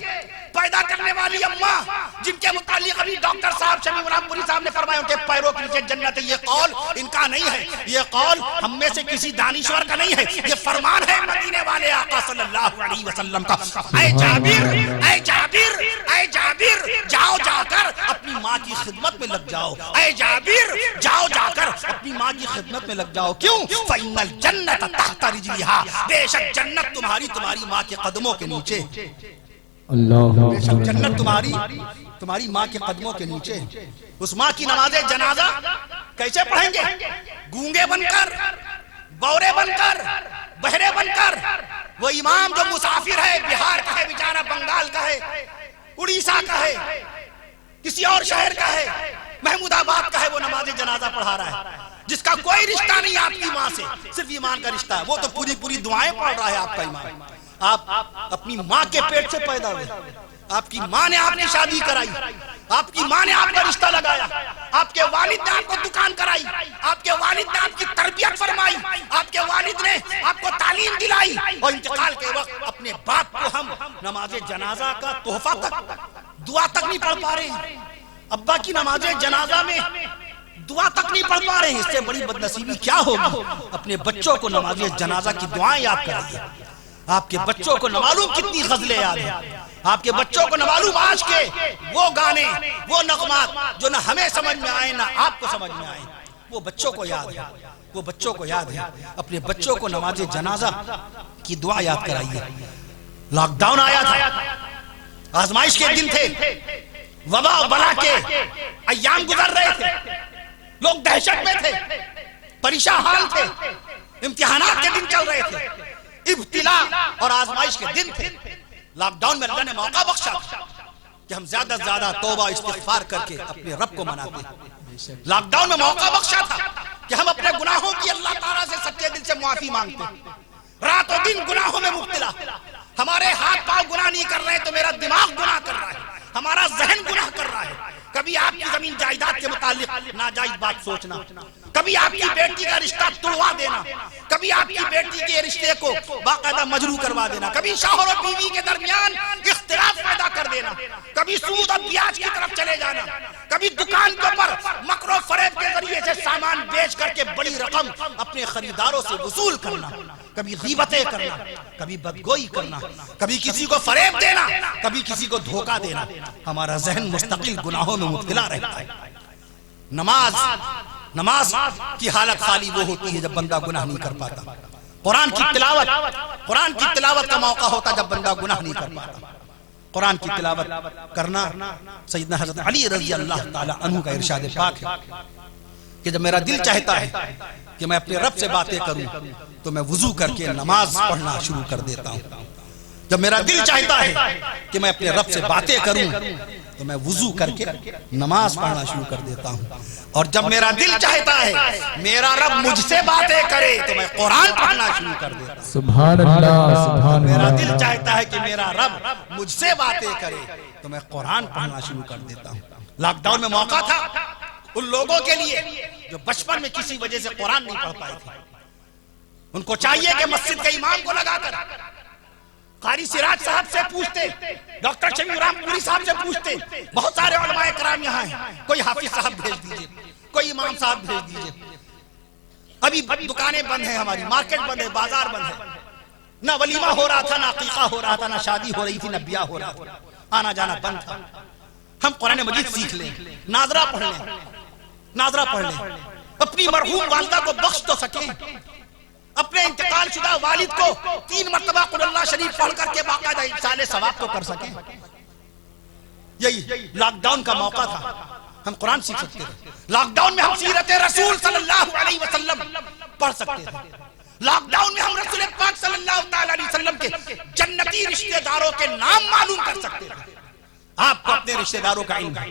پیدا کرنے والی اماں جن کے متعلق ابھی ڈاکٹر صاحب شمیع غلام پوری صاحب نے فرمایا ان کے پیروں کے نیچے جنت ہے, یہ قول ان کا نہیں ہے, یہ قول ہم میں سے کسی دانشور کا نہیں ہے, یہ فرمان ہے مدینے والے آقا صلی اللہ علیہ وسلم کا. اے جابر, اے جابر, اے جابر, جاؤ جا کر اپنی ماں کی خدمت میں لگ جاؤ. اے جابر, جاؤ جا کر اپنی ماں کی خدمت میں لگ جاؤ. کیوں؟ فإن الجنت تحت رجلها, بے شک جنت تمہاری ماں کے قدموں کے نیچے. بے شک جنت تمہاری ماں کے قدموں کے نیچے ہے۔ اس ماں کی نماز جنازہ کیسے پڑھیں گے؟ گونگے بن کر، بورے بن کر، بہرے بن کر۔ وہ امام جو مسافر ہے، بہار کا ہے بیچارہ، بنگال کا ہے، اڑیسہ کا ہے، کسی اور شہر کا ہے، محمود آباد کا ہے، وہ نماز جنازہ پڑھا رہا ہے، جس کا کوئی رشتہ نہیں آپ کی ماں سے، صرف ایمان کا رشتہ ہے۔ وہ تو پوری دعائیں پڑھ رہا ہے آپ کا ایمان۔ آپ اپنی ماں کے پیٹ سے پیدا ہوئے، آپ کی ماں نے آپ کی شادی کرائی، آپ کی ماں نے آپ کا رشتہ لگایا، آپ کے والد نے آپ کو دکان کرائی، آپ کے والد نے آپ کی تربیت فرمائی، آپ کے والد نے آپ کو تعلیم دلائی، اور انتقال کے وقت اپنے باپ کو ہم نماز جنازہ کا تحفہ تک، دعا تک نہیں پڑھ پا رہے ہیں۔ ابا کی نماز جنازہ میں دعا تک نہیں پڑھ پا رہے ہیں۔ اس سے بڑی بدنصیبی کیا ہوگی؟ اپنے بچوں کو نماز جنازہ کی دعائیں یاد کرائیے۔ آپ کے بچوں کو نہ معلوم کتنی غزلیں یاد ہیں، آپ کے بچوں کو نہ معلوم آج کے وہ گانے، وہ نغمات جو نہ ہمیں سمجھ میں آئے نہ آپ کو سمجھ میں آئے، وہ بچوں کو یاد ہے، وہ بچوں کو یاد ہے۔ اپنے بچوں کو نماز جنازہ کی دعا یاد کرائیے۔ لاک ڈاؤن آیا تھا، آزمائش کے دن تھے، وبا و بلا کے ایام گزر رہے تھے، لوگ دہشت میں تھے، پریشان حال تھے، امتحانات کے دن چل رہے تھے، ابتلا اور آزمائش کے دن تھے۔ لاک ڈاؤن میں اللہ نے موقع بخشا کہ ہم زیادہ سے زیادہ توبہ استغفار کر کے اپنے رب کو مناتے ہیں۔ لاک ڈاؤن میں موقع بخشا تھا کہ ہم اپنے گناہوں کی اللہ تعالیٰ سے سچے دل سے معافی مانگتے ہیں۔ رات و دن گناہوں میں مبتلا، ہمارے ہاتھ پاؤں گناہ نہیں کر رہے تو میرا دماغ گناہ کر رہا ہے، ہمارا ذہن گناہ کر رہا ہے۔ کبھی آپ کی زمین جائیداد کے متعلق ناجائز بات سوچنا، کبھی آپ کی بیٹی کا رشتہ توڑوا دینا، کبھی آپ کی بیٹی کے رشتے کو باقاعدہ مجروح کروا دینا، کبھی شوہر اور بیوی کے درمیان اختلاف پیدا کر دینا، کبھی سود اور بیاج کی طرف چلے جانا، کبھی دکان کے اوپر مکر و فریب کے ذریعے سے سامان بیچ کر کے بڑی رقم اپنے خریداروں سے وصول کرنا، کبھی غیبتیں کرنا، کبھی بدگوئی کرنا، کبھی کسی کو فریب دینا، کبھی کسی کو دھوکہ دینا۔ ہمارا ذہن مستقل گناہوں میں مبتلا رہتا ہے۔ نماز کی حالت خالی وہ ہوتی ہے جب بندہ گناہ نہیں کر پاتا۔ قرآن کی تلاوت کا موقع ہوتا جب بندہ گناہ نہیں کر پاتا۔ قرآن کی تلاوت کرنا سیدنا حضرت علی رضی اللہ تعالی عنہ کا ارشاد پاک ہے کہ جب میرا دل چاہتا ہے کہ میں اپنے رب سے باتیں کروں تو میں وضو کر کے نماز پڑھنا شروع کر دیتا ہوں۔ جب میرا دل چاہتا ہے کہ میں اپنے رب سے باتیں کروں تو میں وضو کر کے نماز پڑھنا شروع کر دیتا ہوں، اور جب میرا دل چاہتا ہے میرا رب مجھ سے باتیں کرے تو میں قرآن پڑھنا شروع کر دیتا ہوں۔ سبحان اللہ، سبحان اللہ۔ میرا دل چاہتا ہے کہ میرا رب مجھ سے باتیں کرے تو میں قرآن پڑھنا شروع کر دیتا ہوں۔ لاک ڈاؤن میں موقع تھا ان لوگوں کے لیے جو بچپن میں کسی وجہ سے قرآن نہیں پڑھ پائے تھے، ان کو چاہیے کہ مسجد کے امام کو لگا کر قاری سراج صاحب سے پوچھتے، ڈاکٹر شمیع رام پوری صاحب سے پوچھتے، بہت سارے علماء کرام یہاں ہیں، کوئی حافظ صاحب بھیج دیجئے، کوئی امام صاحب بھیج دیجئے۔ ابھی دکانیں بند ہیں، ہماری مارکیٹ بند ہے، بازار بند ہے، نہ ولیمہ ہو رہا تھا، نہ عقیقہ ہو رہا تھا، نہ شادی ہو رہی تھی، نہ بیاہ ہو رہا تھا، آنا جانا بند تھا۔ ہم قرآن مجید سیکھ لیں، ناظرہ پڑھ لیں، ناظرہ پڑھ لیں، اپنی مرحوم والدہ کو بخش تو سکیں، اپنے انتقال شدہ والد کو 3 مرتبہ قل اللہ شریف پڑھ کر کے باقاعدہ ایصال ثواب تو کر سکیں۔ یہی لاک ڈاؤن کا موقع تھا، ہم قرآن سیکھ سکتے تھے۔ لاک ڈاؤن میں ہم سیرت رسول صلی اللہ علیہ وسلم پڑھ سکتے تھے۔ لاک ڈاؤن میں ہم رسول پاک صلی اللہ علیہ وسلم کے جنتی رشتہ داروں کے نام معلوم کر سکتے تھے۔ آپ کو اپنے رشتہ داروں کا علم ہے،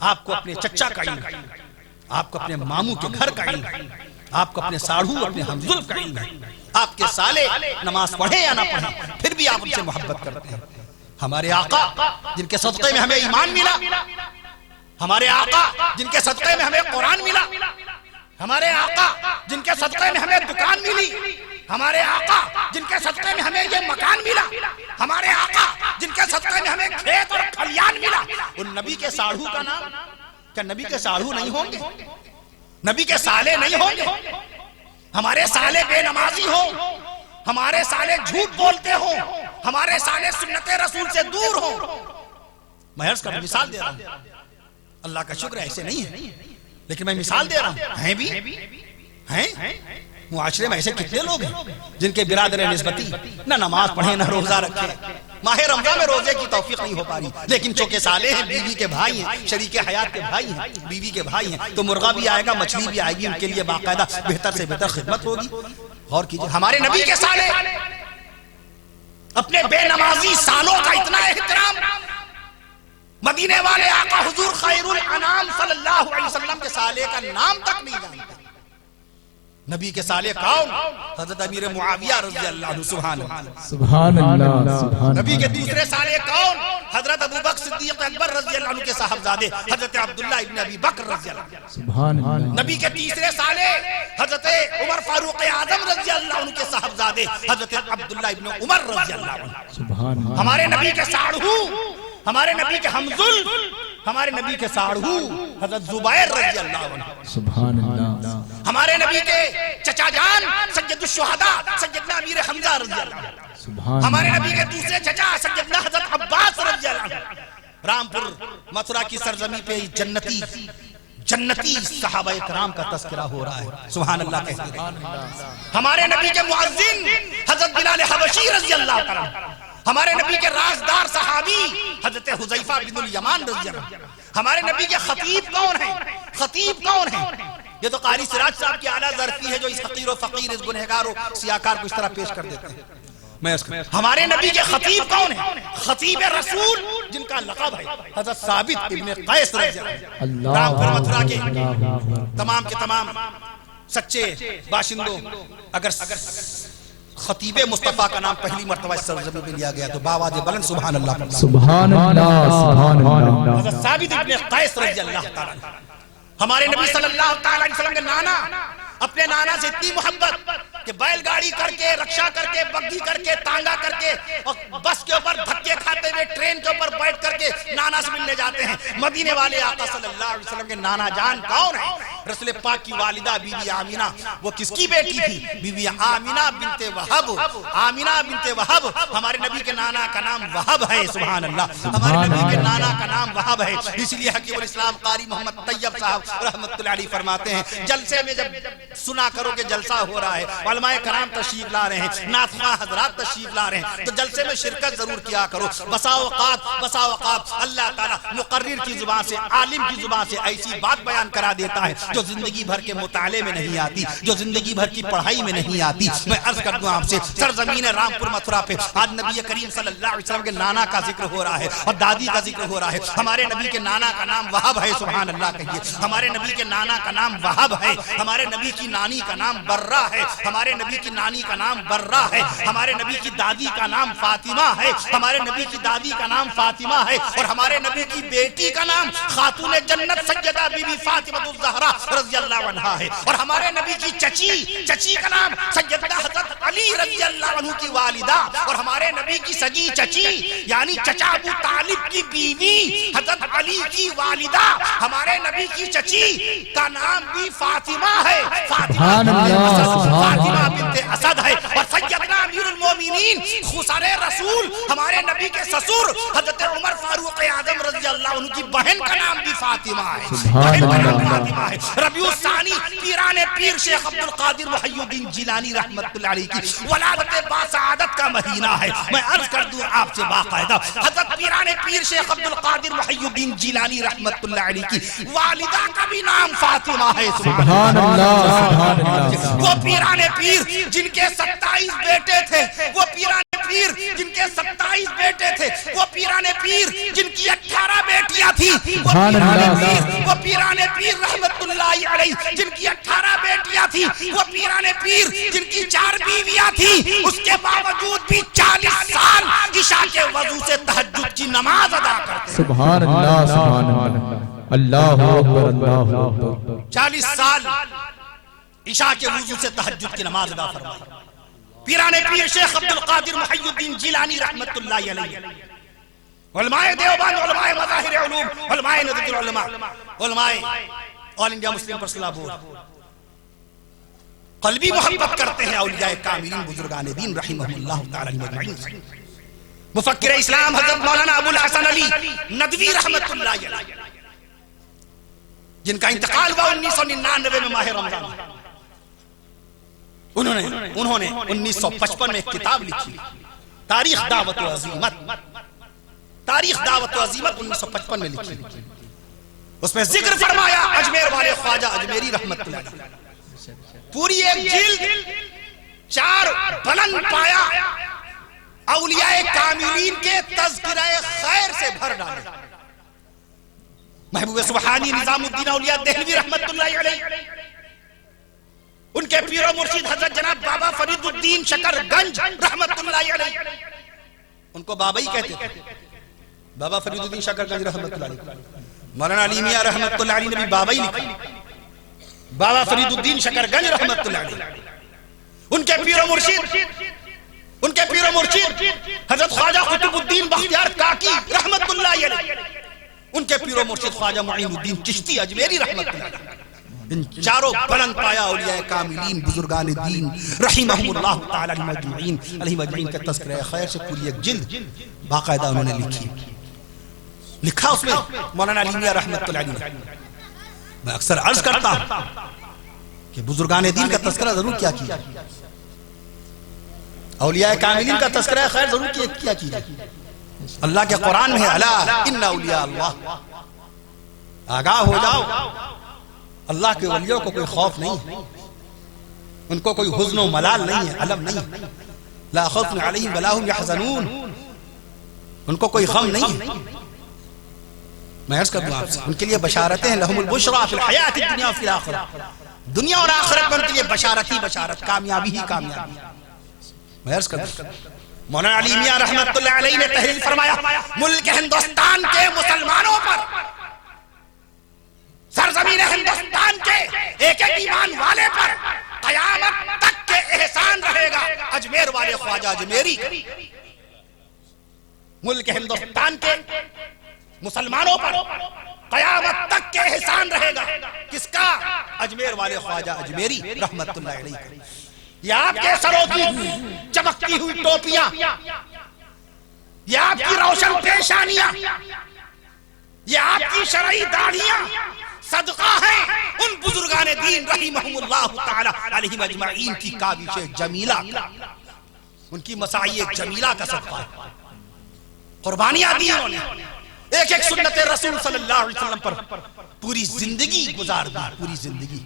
آپ کو اپنے چچا کا علم ہے، آپ کو اپنے ماموں کے گھر کا علم ہے، آپ کو اپنے ساڑھو اپنے ہمزل کا علم ہے، آپ کے سالے نماز پڑھیں یا نہ پڑھیں پھر بھی آپ ان سے محبت کرتے ہیں۔ ہمارے آقا جن کے صدقے میں ہمیں ایمان ملا، ہمارے آقا جن کے صدقے میں ہمیں قرآن ملا، ہمارے آقا جن کے صدقے میں ہمیں دکان ملی، ہمارے آقا جن کے صدقے میں ہمیں یہ مکان ملا، ہمارے آقا جن کے صدقے میں ہمیں کھیت اور کھلیان ملا، ان نبی کے ساڑھو کا نام کیا نبی کے ساڑھو نہیں ہوں گے؟ نبی کے سالے نہیں ہوں گے؟ ہمارے سالے بے نمازی ہوں، ہمارے سالے جھوٹ بولتے ہوں، ہمارے سالے سنت رسول سے دور ہوں۔ میں عرض کر مثال دے رہا ہوں، اللہ کا شکر ہے ایسے نہیں ہے، لیکن میں مثال دے رہا ہوں، ہیں بھی ہیں معاشرے میں ایسے کتنے لوگ ہیں جن کے برادر نسبتی نہ نماز پڑھیں نہ روزہ رکھیں، ماہ رمضان میں روزے کی توفیق نہیں ہو پا رہی، لیکن چونکہ صالح ہیں، بیوی کے بھائی ہیں، شریک حیات کے بھائی ہیں، بیوی کے بھائی ہیں، تو مرغا بھی آئے گا، مچھلی بھی آئے گی، ان کے لیے باقاعدہ بہتر سے بہتر خدمت ہوگی۔ غور کیجئے ہمارے نبی کے صالح اپنے بے نمازی سالوں کا اتنا احترام، مدینے والے آقا حضور خیر الانام صلی اللہ علیہ وسلم کے صالح کا نام تک نہیں جانتے۔ نبی کے صالح کون؟ حضرت امیر معاویہ رضی اللہ عنہ، سبحان اللہ سبحان اللہ۔ نبی کے دوسرے صالح کون؟ حضرت ابو بکر صدیق اکبر رضی اللہ عنہ کے صاحبزادے حضرت عبداللہ ابن ابی بکر رضی اللہ عنہ۔ سبحان اللہ۔ نبی کے تیسرے صالح حضرت عمر فاروق اعظم رضی اللہ عنہ کے صاحبزادے حضرت عبداللہ ابن عمر رضی اللہ عنہ۔ سبحان اللہ۔ ہمارے نبی کے ساڑھو، ہمارے نبی کے حمزل، ہمارے نبی کے ساڑھو حضرت زبیر رضی اللہ عنہ۔ سبحان اللہ۔ ہمارے نبی کے چچا جان سید الشہداء سیدنا امیر حمزہ رضی اللہ عنہ۔ سبحان ہمارے نبی کے دوسرے چچا سیدنا حضرت عباس رضی اللہ عنہ۔ رامپور متھرا کی سرزمین پہ جنتی صحابہ کرام کا تذکرہ ہو رہا ہے، سبحان اللہ کہتے ہیں۔ ہمارے نبی کے مؤذن حضرت بلال حبشی رضی اللہ عنہ، ہمارے نبی کے رازدار صحابی حضرت حذیفہ بن الیمان رضی اللہ عنہ۔ ہمارے نبی کے خطیب کون ہیں؟ خطیب کون ہیں؟ یہ تو قاری سراج صاحب کی اعلیٰ ظرفی ہے جو اس حقیر و فقیر، اس گنہگار و سیاکار کو اس طرح پیش کر دیتے ہیں۔ ہمارے نبی کے خطیب کون ہیں؟ خطیب رسول جن کا لقب ہے حضرت ثابت ابن قیس رضی اللہ عنہ۔ رامپور متھرا کے تمام کے تمام سچے باشندوں، اگر خطیب مصطفیٰ کا نام پہلی مرتبہ اس سرزمین پہ لیا گیا تو باواز بلند سبحان اللہ، سبحان اللہ، سبحان اللہ۔ حضرت ثابت ابن قیس رضی اللہ تعالیٰ عنہ۔ ہمارے نبی صلی اللہ تعالیٰ علیہ وسلم کے نانا، اپنے نانا سے اتنی محبت کہ بیل گاڑی کر کے، رکشہ کر کے، بگھی کر کے، تانگا کر کے، اور بس کے اوپر دھکے کھاتے ہوئے ٹرین کے اوپر بیٹھ کر کے نانا سے ملنے جاتے ہیں۔ مدینے والے آقا صلی اللہ علیہ وسلم کے نانا جان کون ہیں؟ رسول پاک کی والدہ بی بی آمینہ۔ وہ کس کی بیٹی تھی؟ بی بی آمینہ بنت وہب۔ آمینہ بنت وہب، ہمارے نبی کے نانا کا نام وہب ہے، سبحان اللہ۔ ہمارے نبی کے نانا کا نام وہب ہے، اس لیے حکیم الاسلام قاری محمد طیب صاحب رحمۃ اللہ علیہ فرماتے ہیں جلسے میں جب سنا کرو کہ جلسہ ہو رہا ہے، علماء کرام تشریف لا رہے ہیں، ناطقہ حضرات تشریف لا رہے ہیں، تو جلسے میں شرکت ضرور کیا کرو۔ بسا اوقات اللہ تعالیٰ مقرر کی زبان سے، عالم کی زبان سے ایسی بات بیان کرا دیتا ہے جو زندگی بھر کے مطالعے میں نہیں آتی، جو زندگی بھر کی پڑھائی میں نہیں آتی۔ میں عرض کر دوں آپ سے، سرزمین رامپور متھرا پہ آج نبی کریم صلی اللہ علیہ وسلم کے نانا کا ذکر ہو رہا ہے اور دادی کا ذکر ہو رہا ہے۔ ہمارے نبی کے نانا کا نام وہب ہے، سبحان اللہ کہیے۔ ہمارے نبی کے نانا کا نام وہب ہے، ہمارے نبی کی نانی کا نام برہ ہے، ہمارے نبی کی نانی کا نام برہ ہے، ہمارے نبی کی دادی کا نام فاطمہ ہے، ہمارے نبی کی دادی کا نام فاطمہ ہے، اور ہمارے نبی کی بیٹی کا نام خاتون جنت سیدہ بی بی فاطمہ الزہرا رضی اللہ عنہا ہے، اور ہمارے نبی کی چچی کا نام سیدہ حضرت علی رضی اللہ عنہ کی والدہ، اور ہمارے نبی کی سگی چچی یعنی چچا ابو طالب کی بیوی حضرت علی کی والدہ، ہمارے نبی کی چچی کا نام بھی فاطمہ ہے، فاطمہ بنت اسد ہے، اور سیدنا امیر المومنین خسر رسول ہمارے نبی کے سسر حضرت عمر فاروق اعظم رضی اللہ عنہ کی بہن کا نام بھی فاطمہ ہے، بہن کا نام فاطمہ ہے۔ ربیع الثانی پیران پیر شیخ عبد القادر محی الدین جیلانی رحمت اللہ علیہ کی ولادت باسعادت کا مہینہ ہے۔ میں عرض کر دوں آپ سے باقاعدہ، حضرت پیران پیر شیخ عبد القادر محی الدین جیلانی رحمت اللہ علیہ کی والدہ کا بھی نام فاطمہ ہے، سبحان اللہ۔ وہ پیران پیر جن کے 27 بیٹے تھے، وہ پیران پیر جن کے 27 بیٹے تھے، وہ پیران پیر جن کی 18 بیٹیاں تھیں، وہ پیران پیر رحمت اللہ علیہ جن کی 18 بیٹیاں تھیں، وہ پیران پیر جن کی 4 بیویاں تھیں، اس کے باوجود بھی 40 سال عشاء کے وضو سے تہجد کی نماز ادا کرتے۔ سبحان اللہ، سبحان اللہ، اللہ اکبر، اللہ اکبر۔ 40 سال عشاء کے وضو سے تہجد کی نماز ادا فرمائی۔ پیران پیر شیخ عبد القادر محی الدین جیلانی رحمت اللہ علیہ، علماء دیوبند، علماء مظاہر علوم، علماء ندوۃ العلماء، علماء آل انڈیا مسلم پرسنل بورڈ، قلبی محبت کرتے ہیں اولیاء کاملین بزرگان دین رحمہم اللہ تعالی اجمعین۔ مفکر اسلام حضرت مولانا ابو الحسن علی ندوی رحمت اللہ علیہ، جن کا انتقال ہوا 1999 میں ماہ رمضان۔ انہوں نے 1955 میں ایک کتاب لکھی، تاریخ دعوت و عزیمت، تاریخ دعوت و عزیمت 1955 میں لکھی. اس میں ذکر فرمایا اجمیر والے خواجہ اجمیری رحمت اللہ علیہ، پوری ایک جلد 4 بلند پایا اولیاء کاملین کے تذکرہ خیر سے بھر ڈالے. محبوب سبحانی نظام الدین اولیاء دہلوی رحمت اللہ علیہ، ان کے پیر و مرشد حضرت جناب بابا فرید الدین شکر گنج رحمت اللہ علیہ، ان کو بابا ہی کہتے تھے، بابا فرید الدین شکر گنج رحمت اللہ علیہ. مولانا علی میاں رحمت اللہ علیہ نے بھی بابا ہی لکھا، بابا فرید الدین شکر گنج رحمت اللہ علیہ. ان کے پیر و مرشد حضرت خواجہ قطب الدین بختیار کاکی رحمت اللہ علیہ، ان کے پیر و مرشد خواجہ معین الدین چشتی اجمیری رحمت اللہ علیہ. ان چاروں بلند پایا اولیاء کاملین بزرگان دین رحمہم اللہ تعالی علیہ مجمعین کے تذکرہ خیر سے پوری ایک جلد باقاعدہ انہوں نے لکھا اس میں مولانا علی میاں رحمت اللہ علیہ. میں اکثر عرض کرتا ہوں کہ بزرگان دین کا تذکرہ ضرور کیا کیجئے، اولیاء کاملین کا تذکرہ خیر ضرور کیا کیجئے. اللہ کے قرآن میں ہے الا ان اولیاء اللہ، آگاہ ہو جاؤ، اللہ کے ولیوں کو کوئی خوف نہیں ہے، ان کو کوئی حزن و ملال نہیں ہے، علم نہیں ہے. لا خوف علیہم ولا هم یحزنون، ان کو کوئی غم نہیں ہے. میں عرض کرتا ہوں آپ سے، ان کے لیے بشارتیں ہیں، لہم البشریٰ فی الحیات الدنیا و فی الآخرہ، دنیا اور آخرت میں ان کے لیے بشارت ہی بشارت، کامیابی ہی کامیابی. میں عرض کرتا ہوں مولانا علی میاں رحمت اللہ علیہ نے تحریر فرمایا ملک ہندوستان کے مسلمانوں پر، سرزمین ہندوستان کے ایک ایک ایمان والے پر قیامت تک کے احسان رہے گا اجمیر والے خواجہ اجمیری. ملک ہندوستان کے مسلمانوں پر قیامت تک کے احسان رہے گا کس کا؟ اجمیر والے خواجہ اجمیری رحمت اللہ علیہ. یہ آپ کے سروں کی چمکتی ہوئی ٹوپیاں، یہ آپ کی روشن پیشانیاں، یہ آپ کی شرعی داڑھیاں صدقہ ہیں ان بزرگان دین رحمہم اللہ تعالی علیہ مجمعین کی کاوش جمیلہ، ان کی مساعی جمیلہ کا صدقہ ہے. قربانیاں دی انہوں نے، ایک ایک سنت رسول صلی اللہ علیہ وسلم پر پوری زندگی گزار دی، پوری زندگی.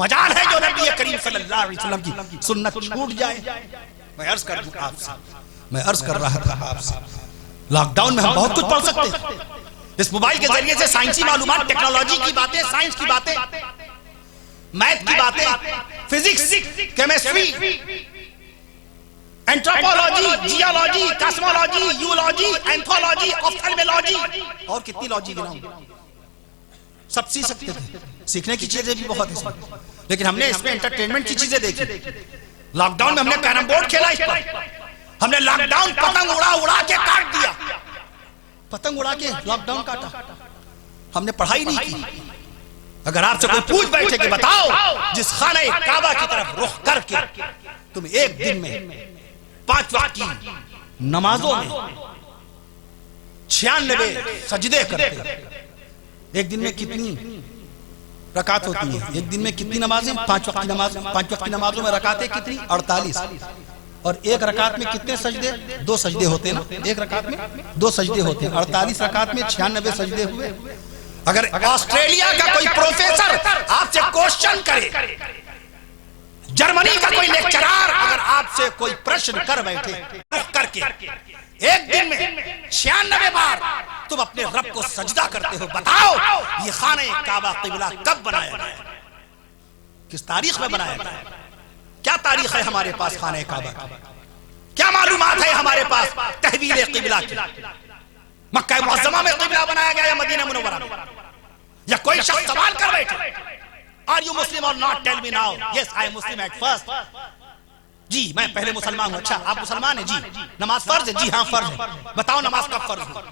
مجال ہے جو نبی کریم صلی اللہ علیہ وسلم کی سنت چھوٹ جائے. میں عرض کر دوں آپ سے، میں عرض کر رہا تھا آپ سے، لاک ڈاؤن میں ہم بہت کچھ پڑھ سکتے ہیں. اس موبائل کے ذریعے سے سائنسی معلومات، ٹیکنالوجی کی باتیں، سائنس کی باتیں، میتھ کی باتیں، physics, chemistry, anthropology, geology, cosmology, eulogy, anthology, ophthalmology, اور کتنی لوجی گناؤں، سب سیکھ سکتے تھے. سیکھنے کی چیزیں بھی بہت ہیں، لیکن ہم نے اس میں انٹرٹینمنٹ کی چیزیں دیکھی. لاک ڈاؤن میں ہم نے کیرم بورڈ کھیلا، اس پر ہم نے لاک ڈاؤن پتنگ اڑا کے کاٹ دیا، پتنگ اڑا کے لاک ڈاؤن کاٹا. ہم نے پڑھائی نہیں کی. اگر آپ سے کوئی پوچھ بیٹھے کہ بتاؤ جس خانہ کعبہ کی طرف رخ کر کے تم ایک دن میں 5 وقت کی نمازوں میں 96 سجدے کرتے، ایک دن میں کتنی رکعت ہوتی ہیں؟ ایک دن میں کتنی نمازیں؟ 5 وقت کی نماز، 5 وقت کی نمازوں میں رکعتیں کتنی؟ 48. اور ایک رکعت میں کتنے سجدے؟ 2 سجدے ہوتے ہیں نا، ایک رکعت میں 2 سجدے ہوتے ہیں. 48 رکعت میں 96 سجدے ہوئے. اگر آسٹریلیا کا کوئی پروفیسر آپ سے کوشچن کرے، جرمنی کا کوئی لیکچرار اگر آپ سے کوئی پرشن کر بیٹھے رخ کر کے ایک دن میں 96 بار تم اپنے رب کو سجدہ کرتے ہو، بتاؤ یہ خانہ کعبہ قبلہ کب بنایا گیا؟ کس تاریخ میں بنایا گیا؟ کیا تاریخ ہے ہمارے پاس خانہ کعبہ کی؟ کیا معلومات ہے ہمارے پاس تحویل قبلہ کی؟ مکہ معظمہ میں قبلہ بنایا گیا یا مدینہ منورہ میں؟ یا کوئی شخص سوال کر بیٹھے Are you Muslim or not? Tell me now. Yes, I am Muslim at first. جی میں پہلے مسلمان ہوں. اچھا آپ مسلمان ہیں؟ جی. نماز فرض ہے؟ جی ہاں فرض ہے. بتاؤ نماز کب فرض ہوئی؟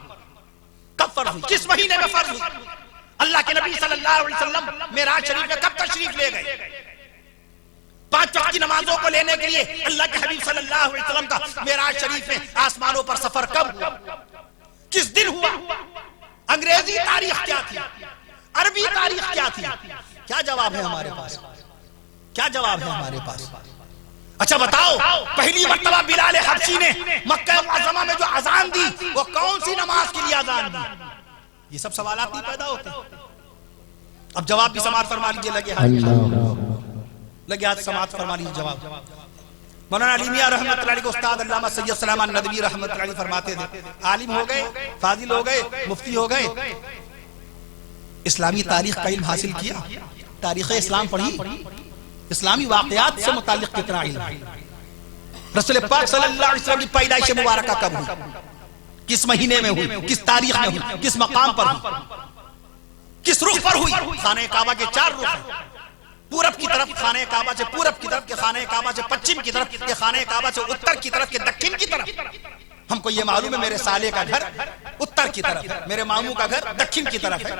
کب فرض ہوئی؟ کس مہینے میں فرض ہوئی؟ اللہ کے نبی صلی اللہ علیہ وسلم معراج شریف میں کب تشریف لے گئے؟ 5 وقت کی نمازوں کو لینے کے لیے اللہ کے حبیب صلی اللہ علیہ وسلم کا معراج شریف میں آسمانوں پر سفر کب ہوا؟ کس دن ہوا؟ انگریزی تاریخ کیا تھی؟ عربی تاریخ کیا تھی؟ کیا جواب ہے ہمارے پاس؟ کیا جواب ہے ہمارے پاس؟ اچھا بتاؤ پہلی مرتبہ بلال حبشی نے مکہ معظمہ میں جو اذان دی وہ کون سی نماز کے لیے اذان دی؟ یہ سب سوالات نہیں پیدا ہوتے. اب جواب بھی سماعت فرما لیجئے. لگے ہاتھ سماعت فرما لیجئے جواب. مولانا علی میاں رحمت اللہ علیہ کو استاد علامہ سید سلیمان ندوی رحمت اللہ علیہ فرماتے تھے عالم ہو گئے، فاضل ہو گئے، مفتی ہو گئے، اسلامی تاریخ کا علم حاصل کیا، تاریخ اسلام پڑھی، اسلامی واقعات سے متعلق کتنا علم ہے، رسول پاک صلی اللہ علیہ وسلم کی پیدائش مبارکہ کب ہوئی، کس مہینے میں ہوئی، کس تاریخ میں ہوئی، کس مقام پر ہوئی، کس رخ پر ہوئی. خانہ کعبہ کے 4 رخ ہیں، پورب کی طرف خانہ کعبہ سے پورب کی طرف کے خانہ کعبہ سے پچھم کی طرف کے خانہ کعبہ سے اتر کی طرف کے دکن کی طرف. ہم کو یہ معلوم ہے میرے سالے کا گھر اتر کی طرف ہے، میرے ماموں کا گھر دکن کی طرف ہے،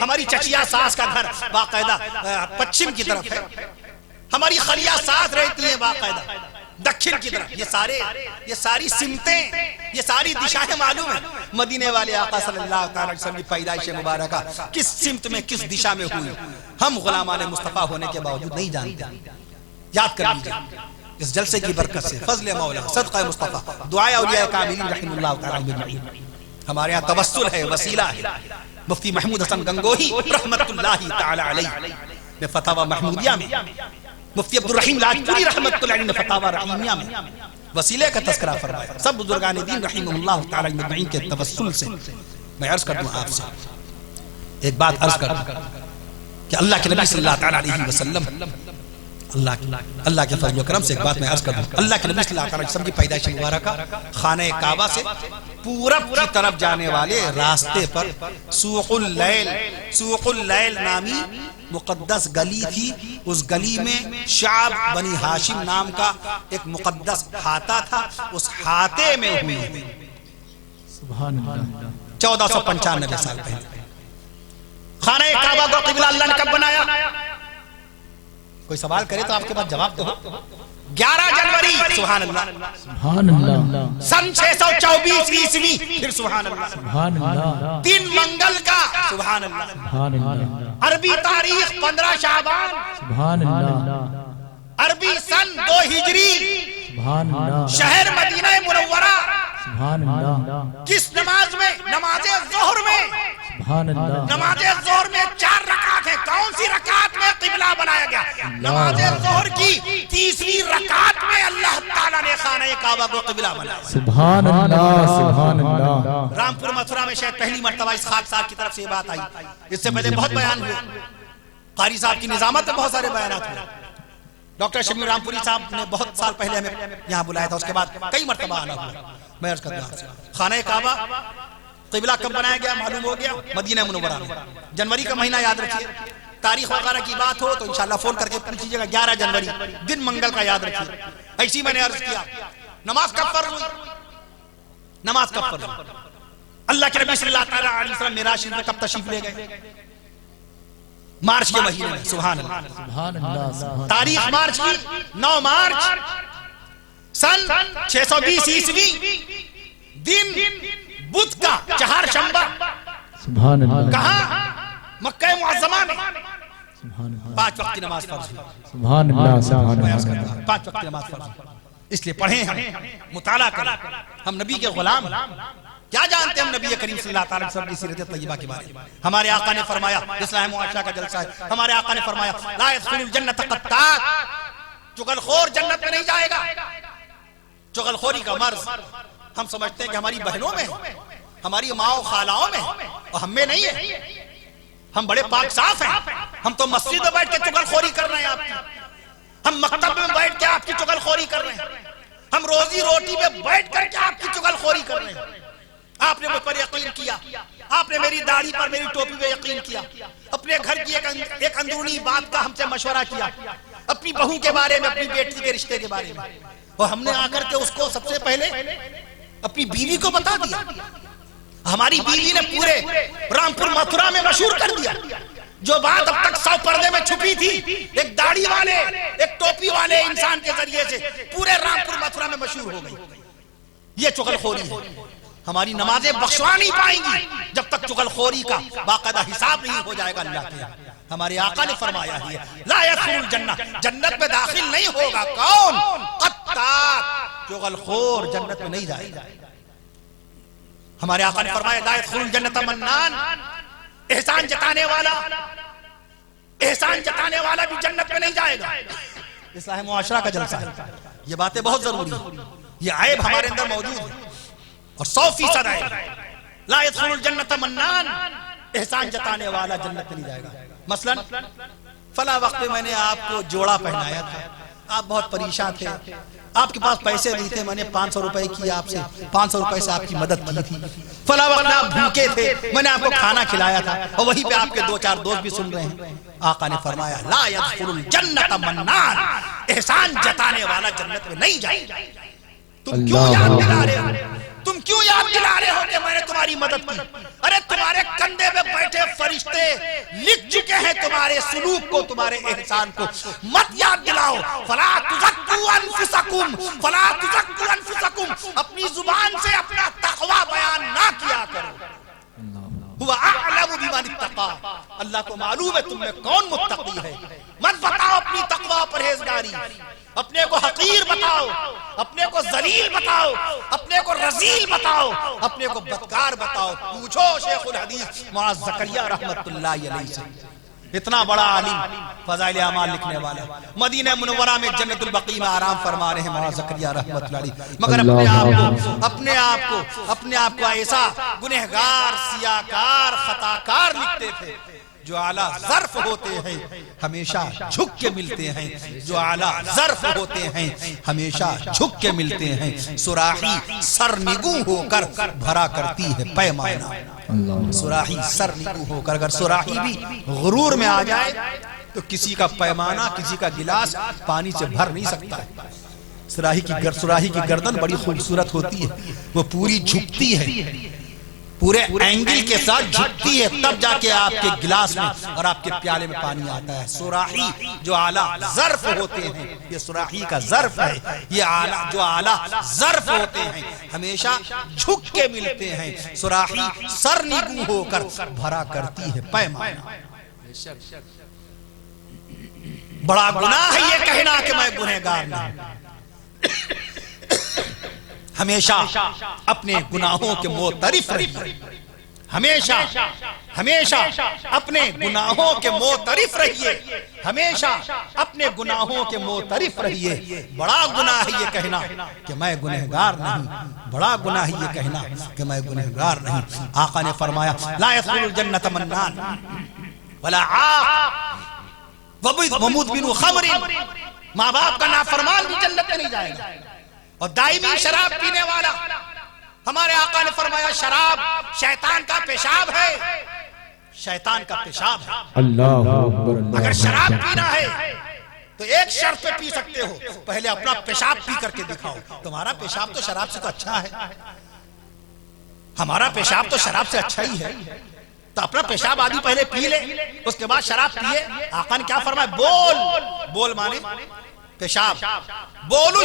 ہماری چچیا ساس کا گھر باقاعدہ پچھم کی طرف ہے، ہماری خلیہ ساس رہتی ہیں باقاعدہ دکن کی طرف. یہ ساری سمتیں، یہ ساری دشائیں معلوم ہیں. مدینے والے آقا صلی اللہ علیہ وسلم کی پیدائش مبارکہ کس سمت میں کس دشا میں ہوئی ہم غلامان مصطفیٰ ہونے کے باوجود نہیں جانتے. یاد کر لیجئے اس جلسے کی برکت سے، فضل مولا، صدقہ مصطفیٰ، دعائے اولیاء کاملین رحم اللہ تعالی اجمعین. ہمارے یہاں توسل ہے، وسیلہ ہے. مفتی محمود حسن گنگوہی رحمت اللہ تعالی علیہ نے فتاوی محمودیہ میں، مفتی عبدالرحیم لاجپوری رحمت اللہ علیہ نے فتاوی رحیمیہ میں وسیلے کا تذکرہ فرمایا. سب بزرگان دین رحمہ اللہ تعالی اجمعین کے توسل سے میں عرض کر دوں آپ سے ایک بات عرض کر دوں کہ اللہ کے نبی صلی اللہ تعالی علیہ وسلم، اللہ کے فضل و کرم سے ایک بات میں عرض کر دوں. اللہ کے نبی صلی اللہ علیہ وسلم کی پیدائش مبارکہ خانہ کعبہ سے پورب کی طرف جانے والے راستے پر سوق اللیل نامی مقدس گلی تھی. اس گلی میں شعب بنی ہاشم نام کا ایک مقدس ہاتھا تھا. اس ہاتھے میں ہوئی 1495 سال پہلے. خانہ کعبہ کو قبلہ اللہ نے کب بنایا؟ کوئی سوال کرے تو آپ کے پاس جواب دو. 11 جنوری سبحان اللہ سن 624 عیسوی، پھر سبحان اللہ دن منگل کا سبحان اللہ، عربی تاریخ 15 شعبان، سبحان اللہ، عربی سن 2 ہجری، سبحان اللہ، شہر مدینہ منورہ، سبحان اللہ. کس نماز میں؟ نماز ظہر میں. سبحان اللہ. نماز ظہر میں 4 رکعت ہیں. کون سی رکعت میں قبلہ بنایا گیا؟ نماز ظہر کی 30ویں رکعت میں اللہ تعالیٰ نے خانہ کعبہ کو قبلہ بنایا. سبحان اللہ سبحان اللہ. رامپور متھرا میں شاید پہلی مرتبہ اس خاکسار کی طرف سے یہ بات آئی. اس سے پہلے بہت بیان ہوئے، قاری صاحب کی نظامت میں بہت سارے بیانات ہوئے. ڈاکٹر شمیم رامپوری صاحب نے بہت سال پہلے ہمیں یہاں بلایا تھا، اس کے بعد کئی مرتبہ آنا ہوا. میں عرض کرتا ہوں خانہ کعبہ قبلہ کب بنایا گیا معلوم ہو گیا؟ مدینہ منورہ میں. جنوری کا مہینہ یاد رکھیے. تاریخ وغیرہ کی بات ہو تو انشاءاللہ فون کر کے پوچھیے گا. 11 جنوری دن منگل کا یاد رکھیے. ایسی میں نے عرض کیا نماز کب فرض ہوئی؟ نماز کب فرض ہوئی؟ اللہ کے نبی صلی اللہ علیہ وسلم معراج شریف میں کب تشریف لے گئے؟ مارچ کے مہینے میں. سبحان اللہ. تاریخ مارچ کی 9 مارچ سن 620 عیسوی، دن بدھ کا چہار شنبہ. سبحان اللہ. کہاں؟ مکہ معظمہ میں. 5 وقت کی نماز فرض ہوئی. سبحان اللہ سبحان اللہ. 5 وقت کی نماز فرض ہوئی. اس لیے پڑھیں، ہم مطالعہ کریں. ہم نبی کے غلام کیا جانتے ہیں؟ ہم نبی کریم صلی اللہ علیہ وسلم کی سیرت طیبہ کے بارے میں. ہمارے آقا نے فرمایا، اصلاح معاشرہ کا جلسہ ہے، ہمارے آقا نے فرمایا لا يدخل الجنت قطات، چغل خور جنت میں نہیں جائے گا. چغل خوری کا مرض ہم سمجھتے ہیں کہ ہماری بہنوں میں، ہماری ماؤں خالاؤں میں، اور ہم میں نہیں ہے. ہم بڑے پاک صاف ہیں. ہم تو مسجد میں بیٹھ کے چغل خوری کر رہے ہیں آپ کی. ہم مکتب میں بیٹھ کے آپ کی چغل خوری کر رہے ہیں. ہم روزی روٹی میں بیٹھ کر کے آپ کی چغل خوری کر رہے ہیں. آپ نے مجھ پر یقین کیا، آپ نے میری داڑھی پر میری ٹوپی پہ یقین کیا، اپنے گھر کی ایک اندرونی بات کا ہم سے مشورہ کیا، اپنی بہو کے بارے میں، اپنی بیٹی کے رشتے کے بارے میں، اور ہم نے آ کر کے اس کو سب سے پہلے اپنی بیوی کو بتا دیا. ہماری بیوی نے پورے رامپور متھرا میں مشہور کر دیا. جو بات اب تک 100 پردے میں چھپی تھی، ایک داڑھی والے، ایک ٹوپی والے انسان کے ذریعے سے پورے رامپور متھرا میں مشہور ہو گئی. یہ چغل خوری ہے. ہماری نمازیں بخشوا نہیں پائیں گی جب تک چغل خوری کا باقاعدہ حساب نہیں ہو جائے گا اللہ کے. ہمارے آقا نے فرمایا ہے لا يدخل الجنہ، جنت میں داخل نہیں ہوگا کون؟ قطات، چغلخور جنت میں نہیں جائے گا۔ ہمارے آقا نے فرمایا لا يدخل الجنہ منان، احسان جتانے والا، احسان جتانے والا بھی جنت میں نہیں جائے گا۔ اصلاح معاشرہ کا جلسہ ہے، یہ باتیں بہت ضروری ہیں، یہ عیب ہمارے اندر موجود ہے اور 100% عیب۔ لا يدخل الجنہ منان، احسان جتانے والا جنت میں نہیں جائے گا۔ مثلا فلاں وقت میں نے آپ کو جوڑا پہنایا تھا، آپ بہت پریشان تھے، آپ کے پاس پیسے نہیں تھے، میں نے 500 روپے کی آپ سے 500 روپے سے آپ کی مدد کی تھی۔ فلاں وقت آپ بھوکے تھے، میں نے آپ کو کھانا کھلایا تھا، اور وہیں پہ آپ کے 2-4 دوست بھی سن رہے ہیں۔ آقا نے فرمایا لا يدخل الجنہ منان، احسان جتانے والا جنت میں نہیں جائے گا۔ تم کیوں یاد دلا رہے ہو؟ تم کیوں یاد دلا رہے ہو کہ میں نے تمہاری مدد کی؟ ارے تمہارے کندھے پہ بیٹھے فرشتے لکھ چکے ہیں تمہارے سلوک کو، تمہارے احسان کو، مت یاد دلاؤ۔ فلا تزکوا انفسکم، فلا تزکوا انفسکم، اپنی زبان سے اپنا تقوی بیان نہ کیا کرو۔ هو اعلم بمن اتقى، اللہ کو معلوم ہے تم میں کون متقی ہے۔ مت بتاؤ اپنی تقوی پرہیزگاری، اپنے کو حقیر بتاؤ، اپنے کو ذلیل بتاؤ، اپنے کو رذیل بتاؤ، اپنے کو بدکار بتاؤ۔ پوچھو شیخ الحدیث معاذ زکریا رحمت اللہ علیہ سے، اتنا بڑا عالم، فضائل اعمال لکھنے والا، مدینہ منورہ میں جنت البقیع میں آرام فرما رہے ہیں معاذ زکریا رحمت اللہ علیہ، مگر اپنے آپ کو ایسا گنہگار، سیاکار، خطاکار لکھتے تھے۔ جو اعلیٰ ظرف ہوتے ہیں ہمیشہ جھک کے ملتے ہیں، جو اعلیٰ ظرف ہوتے ہیں ہمیشہ جھک کے ملتے ہیں۔ سراحی سرنگوں ہو کر بھرا کرتی ہے پیمانہ، سراحی سرنگوں ہو کر، اگر سراحی بھی غرور میں آ جائے تو کسی کا پیمانہ، کسی کا گلاس پانی سے بھر نہیں سکتا ہے۔ سراحی کی گردن بڑی خوبصورت ہوتی ہے، وہ پوری جھکتی ہے، پورے اینگل کے ساتھ جھکتی ہے، تب جا کے آپ کے گلاس میں اور آپ کے پیالے میں پانی آتا ہے۔ سراحی جو اعلیٰ ظرف ہوتے ہیں، یہ سراحی کا ظرف ہے، یہ جو اعلیٰ ظرف ہوتے ہیں ہمیشہ جھک کے ملتے ہیں۔ سراحی سرنگوں ہو کر بھرا کرتی ہے پیمانہ۔ بڑا گناہ ہے یہ کہنا کہ میں گنہگار نہیں، ہمیشہ اپنے گناہوں کے معترف رہیے، ہمیشہ اپنے گناہوں کے معترف رہیے، ہمیشہ اپنے گناہوں کے معترف رہیے۔ بڑا گناہ ہے یہ کہنا کہ میں گنہگار نہیں، بڑا گناہ ہے یہ کہنا کہ میں گنہگار نہیں۔ آقا نے فرمایا لا يدخل الجنة منان ولا عاق ومدمن خمر، ماں باپ کا نافرمان بھی جنت میں نہیں جائے گا، اور دائمی شراب پینے والا، ہمارے آقا نے فرمایا شراب شیطان کا پیشاب ہے، شیطان کا پیشاب ہے۔ اللہ اکبر، اگر شراب پینا ہے تو ایک شرط پہ پی سکتے ہو، پہلے اپنا پیشاب پی کر کے دکھاؤ۔ تمہارا پیشاب تو شراب سے تو اچھا ہے، ہمارا پیشاب تو شراب سے اچھا ہی ہے، تو اپنا پیشاب آدھی پہلے پی لے، اس کے بعد شراب پیے۔ آقا نے کیا فرمایا؟ بول مانے پیشاب، بولو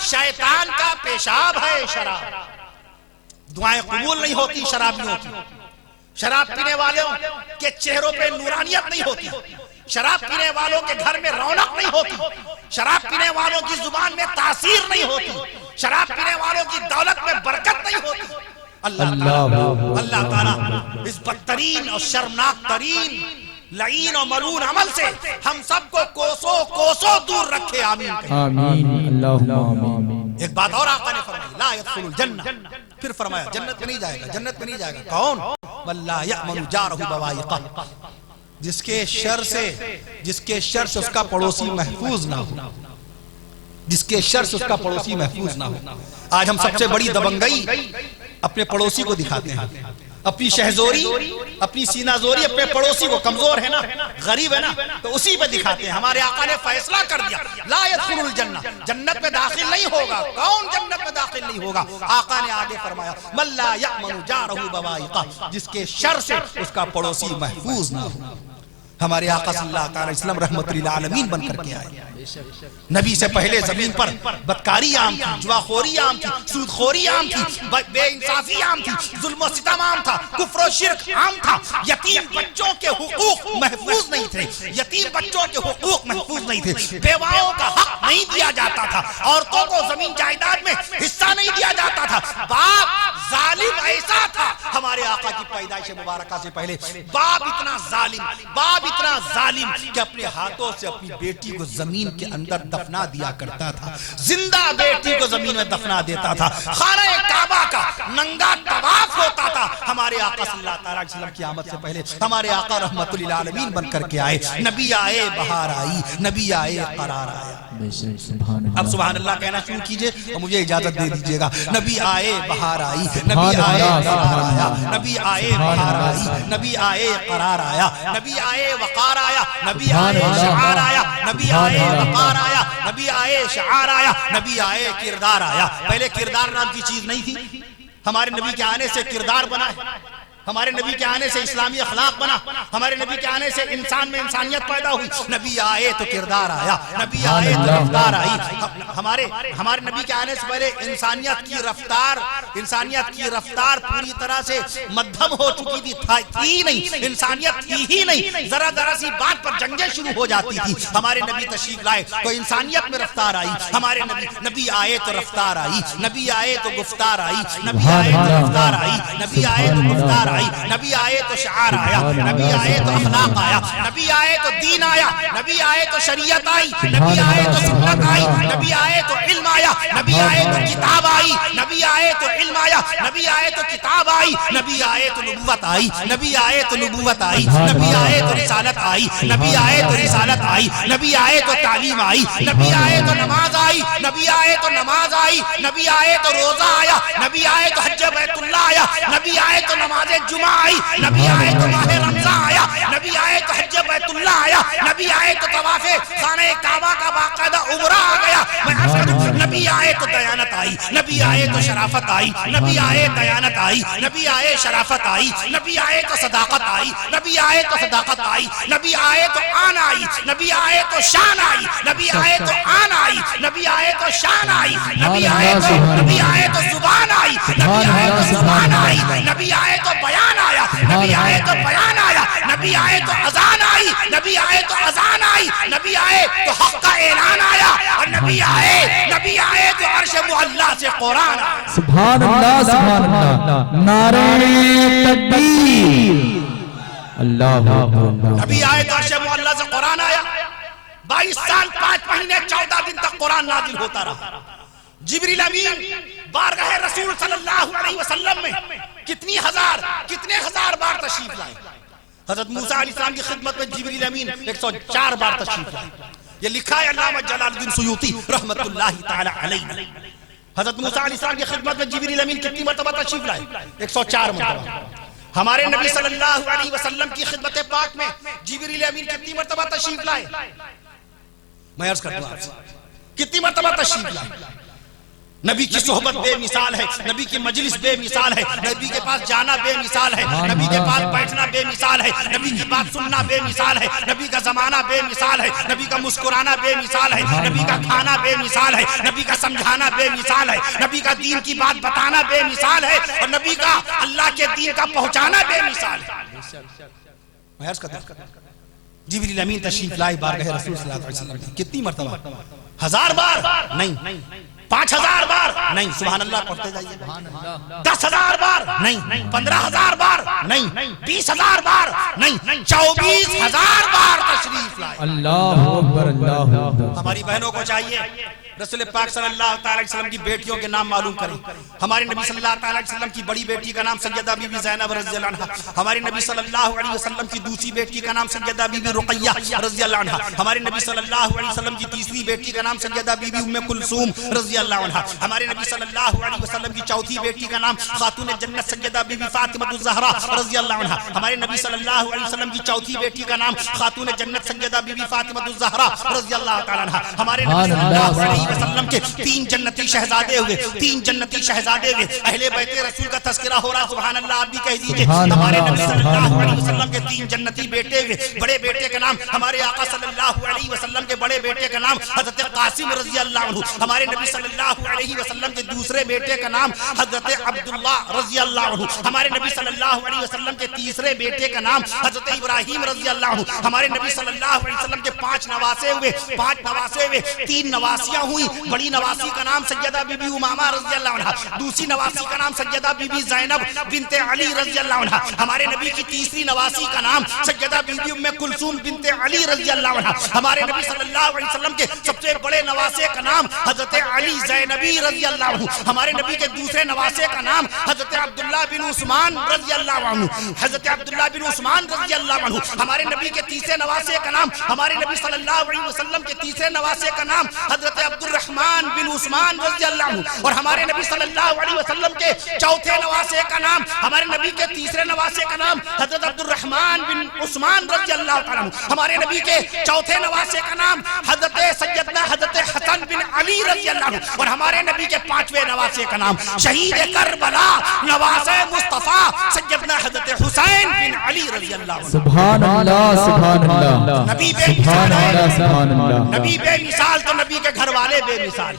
شیطان کا پیشاب ہے شراب۔ دعائیں قبول نہیں ہوتی شرابیوں کی، شراب پینے والوں کے چہروں پہ نورانیت نہیں ہوتی، شراب پینے والوں کے گھر میں رونق نہیں ہوتی، شراب پینے والوں کی زبان میں تاثیر نہیں ہوتی، شراب پینے والوں کی دولت میں برکت نہیں ہوتی۔ اللہ تعالیٰ اس بدترین اور شرمناک ترین لعین و ملعون عمل سے ہم سب کو کوسوں دور رکھے، آمین کہیں۔ آمین، اللہم آمین۔ ایک بات اور آقا نے فرمائی لا يدخل الجنہ، پھر فرمایا جنت میں نہیں جائے گا، جنت میں نہیں جائے گا کون؟ وَلَا يَأْمَنُ جَارَهُ بَوَائِقَهُ، جس کے شر سے اس کا پڑوسی محفوظ نہ ہو، جس کے شر سے اس کا پڑوسی محفوظ نہ ہو۔ آج ہم سب سے بڑی دبنگئی اپنے پڑوسی کو دکھاتے ہیں، اپنی شہزوری، اپنی سینہ زوری اپنے پڑوسی کو، کمزور ہے نا، غریب ہے نا، تو اسی پہ دکھاتے ہیں۔ ہمارے آقا نے فیصلہ کر دیا لا يدخل الجنہ، جنت میں داخل نہیں ہوگا کون؟ جنت میں داخل نہیں ہوگا۔ آقا نے آگے فرمایا من لا یأمن جارہ بوائقہ، جس کے شر سے اس کا پڑوسی محفوظ نہ ہو۔ ہمارے آقا صلی اللہ تعالی وسلم رحمت للعالمین بن کر کے آئے. نبی سے پہلے زمین پر بدکاری عام تھی، جواخوری عام تھی، سودخوری عام تھی، بے انصافی عام تھی، ظلم و ستم عام تھا، کفر و شرک عام تھا. یتیم بچوں کے حقوق محفوظ نہیں تھے، یتیم بچوں کے حقوق محفوظ نہیں تھے، بیواؤں کا حق نہیں دیا جاتا تھا، عورتوں کو زمین جائیداد میں حصہ نہیں دیا جاتا تھا. باپ ظالم ایسا تھا ہمارے آقا کی پیدائش مبارکہ سے پہلے. باپ اتنا ظالم کہ اپنے ہاتھوں سے اپنی بیٹی کو زمین کے اندر دفنا دیا کرتا تھا، زندہ بیٹی کو زمین میں دفنا دیتا تھا. خانہ کعبہ کا ننگا طواف ہوتا تھا. ہمارے آقا صلی اللہ علیہ وسلم کی آمد سے پہلے ہمارے آقا رحمت للعالمین بن کر کے آئے. نبی آئے بہار آئی، نبی آئے قرار آیا. اب سبحان اللہ کہنا شروع کیجئے اور مجھے اجازت دے دیجئے گا. نبی آئے بہار آئی، نبی آئے قرار آیا، نبی آئے بہار آئی، نبی آئے قرار آیا، نبی آئے وقار آیا، نبی آئے شعار آیا، نبی آئے وقار آیا، نبی آئے شعار آیا، نبی آئے کردار آیا. پہلے کردار نام کی چیز نہیں تھی، ہمارے نبی کے آنے سے کردار بنا ہے. ہمارے نبی کے آنے سے اسلامی اخلاق بنا، ہمارے نبی کے آنے سے انسان میں انسانیت پیدا ہوئی. نبی آئے تو کردار آیا، نبی آئے تو رفتار آئی. ہمارے نبی کے آنے سے پہلے انسانیت کی رفتار پوری طرح سے مدھم ہو چکی تھی نہیں، انسانیت تھی ہی نہیں. ذرا سی بات پر جنگیں شروع ہو جاتی تھی. ہمارے نبی تشریف لائے تو انسانیت میں رفتار آئی. ہمارے نبی آئے تو رفتار آئی، نبی آئے تو گفتار آئی، نبی آئے تو رفتار آئی، نبی آئے تو گفتار آئی، نبی آئے تو شعار آیا، نبی آئے تو اخلاق آیا، نبی آئے تو دین آیا، نبی آئے تو شریعت آئی، نبی آئے تو سنت آئی، نبی آئے تو علم آیا، نبی آئے تو کتاب آئی، نبی آئے تو علم آیا، نبی آئے تو کتاب آئی، نبی آئے تو نبوت آئی، نبی آئے تو نبوت آئی، نبی آئے تو رسالت آئی، نبی آئے تو رسالت آئی، نبی آئے تو تعلیم آئی، نبی آئے تو نماز آئی، نبی آئے تو نماز آئی، نبی آئے تو روزہ آیا، نبی آئے تو حج بیت اللہ آیا، نبی آئے تو نماز جمعہ آئی، نبی آئے تو ماہ رمضان آیا، نبی آئے تو حج بیت اللہ آیا، نبی آئے تو طواف خانہ کعبہ کا باقاعدہ عمرہ آ گیا. نبی آئے تو دیانت آئی، نبی آئے تو شرافت آئی، نبی آئے دیانت آئی، نبی آئے شرافت آئی، نبی آئے تو صداقت آئی، نبی آئے تو صداقت آئی، نبی آئے تو آن آئی، نبی آئے تو شان آئی، نبی آئے تو آن آئی، نبی آئے تو شان آئی، نبی آئے تو زبان آئی، نبی آئے تو زبان آئی، نبی آئے تو بیان آیا، نبی آئے تو بیان آیا، نبی آئے تو اذان آئی، نبی آئے تو اذان آئی، نبی آئے تو حق کا اعلان آیا، اور نبی آئے تو عرش معلی سے قرآن آیا. سبحان اللہ سبحان اللہ، نعرہ تکبیر، اللہ اکبر. نبی آئے تو عرش معلی سے قرآن آیا. 22 سال 5 مہینے 14 دن تک قرآن نازل ہوتا رہا. جبریل امین بارگاہ رسول صلی اللہ علیہ وسلم میں کتنے ہزار بار تشریف لائے. حضرت موسیٰ علیہ السلام کی خدمت میں جبریل امین 104 بار تشریف لائے. یہ لکھا ہے علامہ جلال الدین سیوطی رحمت اللہ تعالی علیہ. حضرت موسیٰ علیہ السلام کی خدمت میں جبریل امین کتنی مرتبہ تشریف لائے؟ 104 مرتبہ. ہمارے نبی صلی اللہ علیہ وسلم کی خدمت پاک میں جبریل امین کتنی مرتبہ تشریف لائے؟ میں عرض کرتا ہوں کتنی مرتبہ تشریف لائے. نبی کی صحبت بے مثال ہے، نبی کی مجلس بے مثال ہے، نبی کے پاس جانا بے مثال ہے، نبی کے پاس بیٹھنا بے مثال ہے، نبی کی بات سننا بے مثال ہے، نبی کا زمانہ بے مثال ہے، نبی کا مسکرانا بے مثال ہے، نبی کا کھانا بے مثال ہے، نبی کا سمجھانا بے مثال ہے، نبی کا دین کی بات بتانا بے مثال ہے، اور نبی کا اللہ کے دین کا پہنچانا بے مثال ہے. جبریل امین تشریف لائے بارگاہ رسول صلی اللہ علیہ وسلم. کتنی مرتبہ؟ 1000 بار نہیں، 5000 بار نہیں، سبحان اللہ پڑھتے جائیے. 10000 بار نہیں، 15000 بار نہیں، 20000 بار نہیں، 24000 بار تشریف لائے. اللہ اکبر اللہ اکبر. ہماری بہنوں کو چاہیے رسول پاک صلی اللہ علیہ وسلم کی بیٹیوں کے نام معلوم کریں. ہمارے نبی صلی اللہ علیہ وسلم کی بڑی بیٹی کا نام سیدہ بی بی زینب رضی اللہ عنہا. ہمارے نبی صلی اللہ علیہ وسلم کی دوسری بیٹی کا نام سیدہ بی بی رقیہ رضی اللہ عنہا. ہمارے نبی صلی اللہ علیہ وسلم کی تیسری بیٹی کا نام سیدہ بی بی ام کلثوم رضی اللہ عنہا. ہمارے نبی صلی اللہ علیہ وسلم کی چوتھی بیٹی کا نام خاتون جنت سیدہ بی بی فاطمہ الزہرا رضی اللہ عنہا. ہمارے نبی صلی اللہ علیہ وسلم کی چوتھی بیٹی کا نام خاتون جنت سیدہ بی بی فاطمہ الزہرا رضی اللہ تعالی عنہا. ہمارے نبی صلی اللہ علیہ وسلم کے 3 جنتی شہزادے ہوئے، 3 جنتی شہزادے ہوئے، اہل بیت رسول کا تذکرہ ہو رہا، سبحان اللہ آپ بھی کہہ دیجئے۔ ہمارے نبی صلی اللہ علیہ وسلم کے 3 جنتی بیٹے ہوئے، بڑے بیٹے کا نام ہمارے آقا صلی اللہ علیہ وسلم کے بڑے بیٹے کا نام حضرت قاسم رضی اللہ عنہ، ہمارے نبی صلی اللہ علیہ وسلم کے دوسرے بیٹے کا نام حضرت عبداللہ رضی اللہ عنہ، ہمارے نبی صلی اللہ علیہ وسلم کے تیسرے بیٹے کا نام حضرت ابراہیم رضی اللہ عنہ، ہمارے نبی صلی اللہ علیہ وسلم کے 5 نواسے ہوئے، 5 نواسے ہوئے، 3 نواسیاں ہوئی، بڑی نواسی کا نام سیدہ بی بی امامہ رضی اللہ عنہ، دوسری نواسی کا نام سیدہ بی بی زینب بنت علی رضی اللہ عنہ، ہمارے نبی کی تیسری نواسی کا نام سیدہ بی بی ام کلثوم بنت علی رضی اللہ عنہ، ہمارے نبی صلی اللہ علیہ وسلم کے سب سے بڑے نواسے کا نام حضرت علی زینبی رضی اللہ عنہ، ہمارے نبی کے دوسرے نواسے کا نام حضرت عبداللہ بن عثمان رضی اللہ عنہ، حضرت عبداللہ بن عثمان رضی اللہ عنہ، ہمارے نبی کے تیسرے نواسے کا نام، ہمارے نبی صلی اللہ علیہ وسلم کے تیسرے نواسے کا نام حضرت عبد الرحمن بن عثمان رضی اللہ عنہ، اور ہمارے نبی صلی اللہ علیہ وسلم کے چوتھے نواسے کا نام، ہمارے نبی کے تیسرے نواسے کا نام حضرت عبد الرحمن بن عثمان رضی اللہ تعالیٰ عنہ، ہمارے نبی کے چوتھے نواسے کا نام حضرت سیدنا حضرت حسن بن علی رضی اللہ عنہ، اور ہمارے نبی کے 5ویں نواسے کا نام شہید کربلا نواسے مصطفیٰ سیدنا حضرت حسین بن علی رضی اللہ عنہ۔ سبحان اللہ سبحان اللہ نبی بے مثال ہے، سبحان اللہ، نبی بے مثال تو نبی کے گھر والے بے مثال،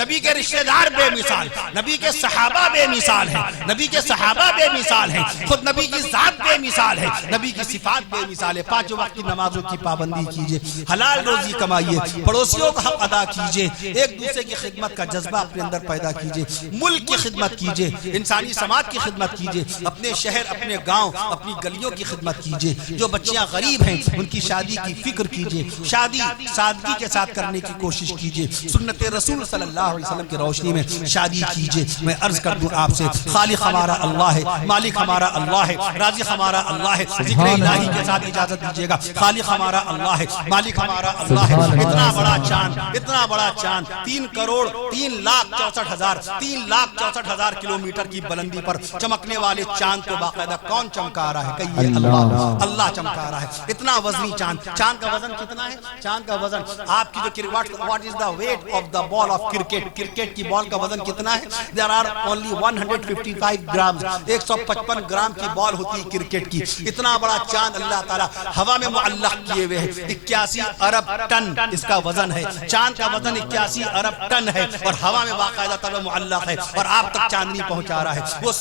نبی کے رشتہ دار بے مثال، نبی کے صحابہ بے مثال ہیں، نبی کے صحابہ بے مثال ہیں، خود نبی کی ذات بے مثال ہے، نبی کی صفات بے مثال ہے۔ 5 وقت کی نمازوں کی پابندی کیجئے، حلال روزی کمائیے، پڑوسیوں کا حق ادا کیجئے، ایک دوسرے کی خدمت کا جذبہ اپنے اندر پیدا کیجئے، ملک کی خدمت کیجئے، انسانی سماج کی خدمت کیجئے، اپنے شہر اپنے گاؤں اپنی گلیوں کی خدمت کیجئے، جو بچیاں غریب ہیں ان کی شادی کی فکر کیجئے، شادی سادگی کے ساتھ کرنے کی کوشش کیجئے، سنت رسول صلی اللہ علیہ وسلم کی روشنی میں شادی کیجئے۔ میں عرض کر دوں آپ سے، خالق ہمارا اللہ ہے، مالک ہمارا اللہ ہے، رازق ہمارا اللہ ہے، ذکر الہی کے ساتھ اجازت دیجئے گا، خالق ہمارا اللہ ہے، مالک ہمارا اللہ ہے۔ اتنا بڑا چاند، اتنا بڑا چاند، 3,64,000 کلومیٹر کی بلندی پر چمکنے والے چاند کو باقاعدہ کون چمکا رہا ہے؟ کہیے اللہ، اللہ چمکا رہا ہے۔ اتنا وزنی چاند، چاند کا وزن کتنا ہے؟ چاند کا وزن آپ کی جو what is the weight of the ball of cricket, cricket کی بال کا وزن کتنا ہے؟ There are only 155 gram, 155 gram کی بال ہوتی ہے کرکٹ کی۔ اتنا بڑا چاند اللہ تعالیٰ ہوا میں معلق کیے ہوئے ہیں، 81 ارب ٹن اس کا وزن ہے، چاند کا وزن 81 ارب ٹن ہے، اور ہوا میں باقاعدہ طور معلق ہے، اور آپ تک چاندنی پہنچا رہا ہے۔ وہ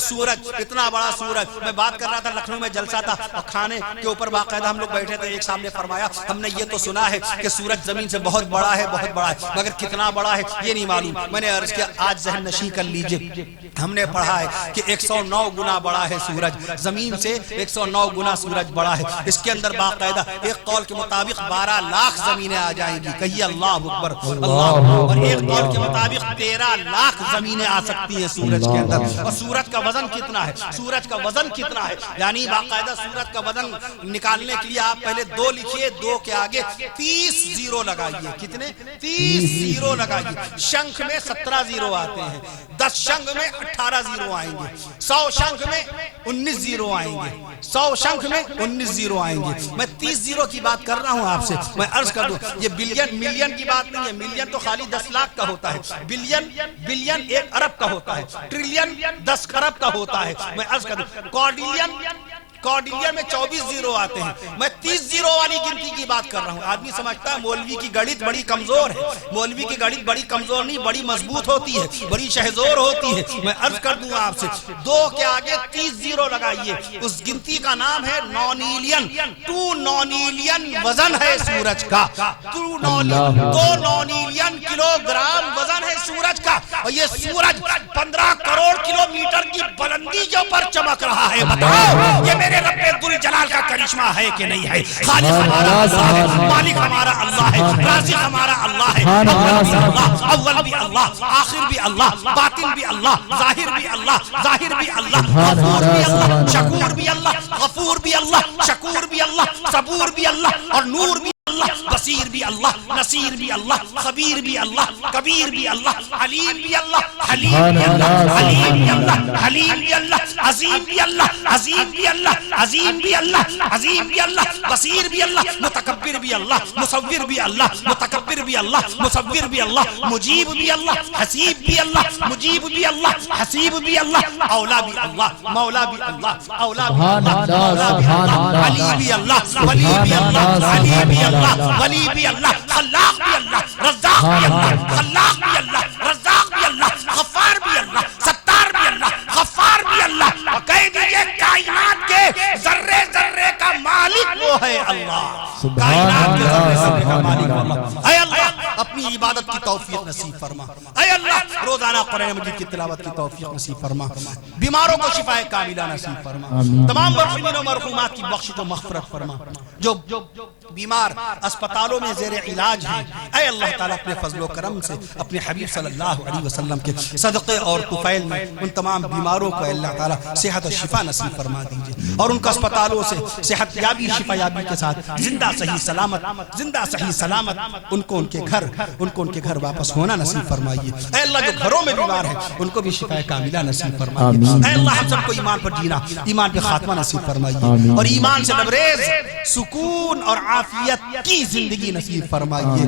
سورج اتنا بڑا سورج، میں بات کر رہا تھا لکھنؤ میں جلسہ تھا، اور کھانے کے اوپر باقاعدہ ہم لوگ بیٹھے تھے، ایک صاحب نے فرمایا ہم نے یہ تو سنا ہے کہ سورج زمین سے بہت بڑا ہے، بہت بڑا ہے، مگر کتنا بڑا ہے یہ نہیں معلوم۔ میں نے عرض کیا آج ذہن نشین کر لیجئے، ہم نے پڑھا ہے کہ 109 گنا بڑا ہے سورج، زمین سے 109 گنا سورج بڑا ہے۔ اس کے اندر باقاعدہ ایک قول کے مطابق 12 لاکھ زمینیں آ جائیں گی، کہیے اللہ اکبر، اللہ، اور ایک قول کے مطابق 13 لاکھ زمینیں آ سکتی ہیں سورج کے اندر۔ اور سورج کا وزن کتنا ہے؟ سورج کا وزن کتنا ہے؟ یعنی باقاعدہ سورج کا وزن نکالنے کے لیے آپ پہلے 2 لکھیے، 2 کے آگے 30 زیرو لگائیے، کتنے؟ 30 زیرو لگائیے۔ شنکھ میں 17 زیرو آتے ہیں، 10 شنکھ میں 18 زیرو آئیں گے، 100 شنکھ میں 19 زیرو آئیں گے، 100 شنکھ میں 19 زیرو آئیں گے۔ میں 30 زیرو کی بات کر رہا ہوں آپ سے۔ میں عرض کر دوں یہ بلین ملین کی بات نہیں ہے، ملین تو خالی 10 لاکھ کا ہوتا ہے، بلین 1 ارب کا ہوتا ہے، ٹریلین 10 ارب کا ہوتا ہے۔ میں عرض کر دوں کوڈیلین میں 24 زیرو آتے ہیں، میں 30 زیرو والی گنتی کی بات کر رہا ہوں۔ آدمی سمجھتا ہے مولوی کی گڑت بڑی کمزور ہے، مولوی کی گڑت بڑی کمزور نہیں، بڑی مضبوط ہوتی ہے، بڑی شہزور ہوتی ہے۔ میں عرض کر دوں آپ سے 2 کے آگے 30 زیرو لگائیے، اس گنتی کا نام ہے نونیلین، 2 نونیلین وزن ہے سورج کا، 2 نونیلین کلو گرام وزن ہے سورج کا، اور یہ سورج 15 کروڑ کلومیٹر کی بلندی کے اوپر چمک رہا ہے۔ بتاؤ یہ میرے رب ذوالجلال کا کرشمہ ہے کہ نہیں ہے؟ خالق ہمارا اللہ ہے، مالک ہمارا اللہ ہے، رازق ہمارا اللہ ہے، اول بھی اللہ، آخر بھی اللہ، باطن بھی اللہ، ظاہر بھی اللہ، غفور بھی اللہ، شکور بھی اللہ، غفور بھی اللہ، شکور بھی اللہ، صبور بھی اللہ، اور نور بھی اللہ، بصیر بھی اللہ, نصیر بھی اللہ, خبیر بھی اللہ, کبیر بھی اللہ, علیم بھی اللہ, حلیم بھی اللہ, حلیم بھی اللہ, حلیم بھی اللہ, عظیم بھی اللہ, عظیم بھی اللہ, عظیم بھی اللہ, عظیم بھی اللہ, بصیر بھی اللہ, متکبر بھی اللہ, مصور بھی اللہ, متکبر بھی اللہ, مصور بھی اللہ, مجیب بھی اللہ, حسیب بھی اللہ, مجیب بھی اللہ, حسیب بھی اللہ, اولا بھی اللہ, مولا بھی اللہ, اولا بھی اللہ, علی بھی اللہ, ولی بھی اللہ, علی بھی اللہ, ولی بھی اللہ, خلاق بھی اللہ, رزاق بھی اللہ, خلاق بھی اللہ, رزاق بھی اللہ, غفار بھی اللہ, ستار بھی اللہ, غفار بھی اللہ. اور کہہ دیجئے کائنات کے ذرے ذرے کا مالک وہ ہے اللہ. کائنات کے ذرے ذرے کا مالک اللہ. اے اللہ اپنی عبادت کی توفیق نصیب فرما. اے اللہ روزانہ قرآن مجید کی تلاوت کی توفیق نصیب فرما. بیماروں کو شفاء کاملہ نصیب فرما. تمام مرحومین و مرحومات کی بخشش و مغفرت فرما. جو بیمار اسپتالوں میں زیر علاج ہیں, اے اللہ تعالیٰ اپنے فضل و کرم سے اپنے حبیب صلی اللہ علیہ وسلم کے صدقے اور طفیل میں ان تمام بیماروں کو اللہ تعالیٰ صحت و شفا نصیب فرما دیجئے, اور ان کو اسپتالوں سے صحت یابی شفا یابی کے ساتھ زندہ صحیح سلامت ان کو ان کے گھر واپس ہونا نصیب فرمائیے. اے اللہ جو گھروں میں بیمار ہیں ان کو بھی شفا کاملہ نصیب فرمائیے. اے اللہ ہم سب کو ایمان پر جینا, ایمان پہ خاتمہ نصیب فرمائیے, اور ایمان سے لبریز سکون اور عافیت کی زندگی نصیب فرمائیے.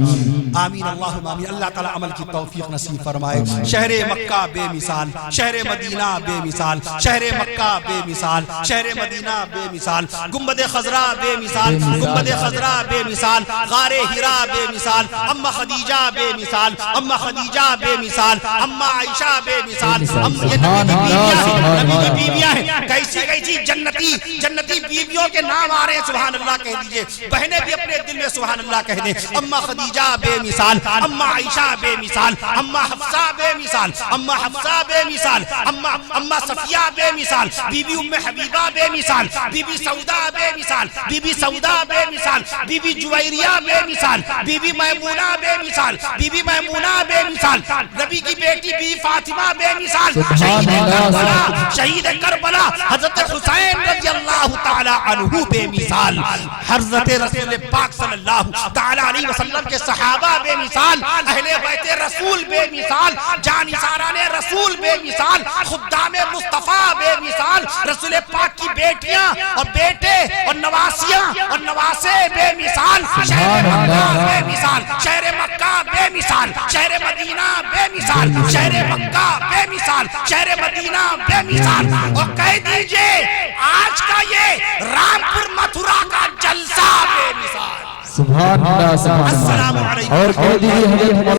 آمین اللہم آمین. اللہ تعالیٰ عمل کی توفیق نصیب فرمائے. شہر مکہ بے مثال, شہر مدینہ بے مثال, شہر مکہ بے مثال, شہر مدینہ بے مثال, گنبد خضرا بے مثال, گنبد خضرا بے مثال, غار ہرا بے مثال, اما خدیجہ بے مثال, اما خدیجہ بے مثال, اما عائشہ بے مثال. یہ نبی کی بیویاں ہیں, کیسی کیسی جنتی بیویوں کے نام آ رہے ہیں. سبحان اللہ کہہ دیجئے, بہنیں بھی اپنے دل میں سبحان اللہ کہہ دیں. اما خدیجہ بے مثال, اما عائشہ بے مثال, اما حفصہ بے مثال, اما حفصہ بے مثال, اما صفیہ بے مثال, بی بی ام حبیبہ بے مثال, بی بی سودا بے مثال, بی بی سودا بے مثال, بی بی جویریہ بے مثال, بی بی میمونہ بے مثال, بی بی میمونہ بے مثال, نبی کی بیٹی بی فاطمہ بے مثال, شہید کربلا حضرت حسین رضی اللہ تعالی عنہ بے مثال, حضرت رسول پاک صلی اللہ تعالی علیہ وسلم کے صحابہ بے مثال, اہل بیت رسول بے مثال, جانثاران رسول بے مثال, خدام مصطفیٰ بے مثال, رسول پاک کی بیٹیاں اور بیٹے اور نواسیاں اور نواسے بے مثال, شہر مکہ بے مثال, شہر مکہ بے مثال, شہر مدینہ بے مثال, شہر مکہ بے مثال, شہر مدینہ بے مثال. اور کہہ دیجئے آج کا یہ رامپور متھرا کا جلسہ بے مثال. سبحان اللہ, السلام علیکم. اور کہہ دیجئے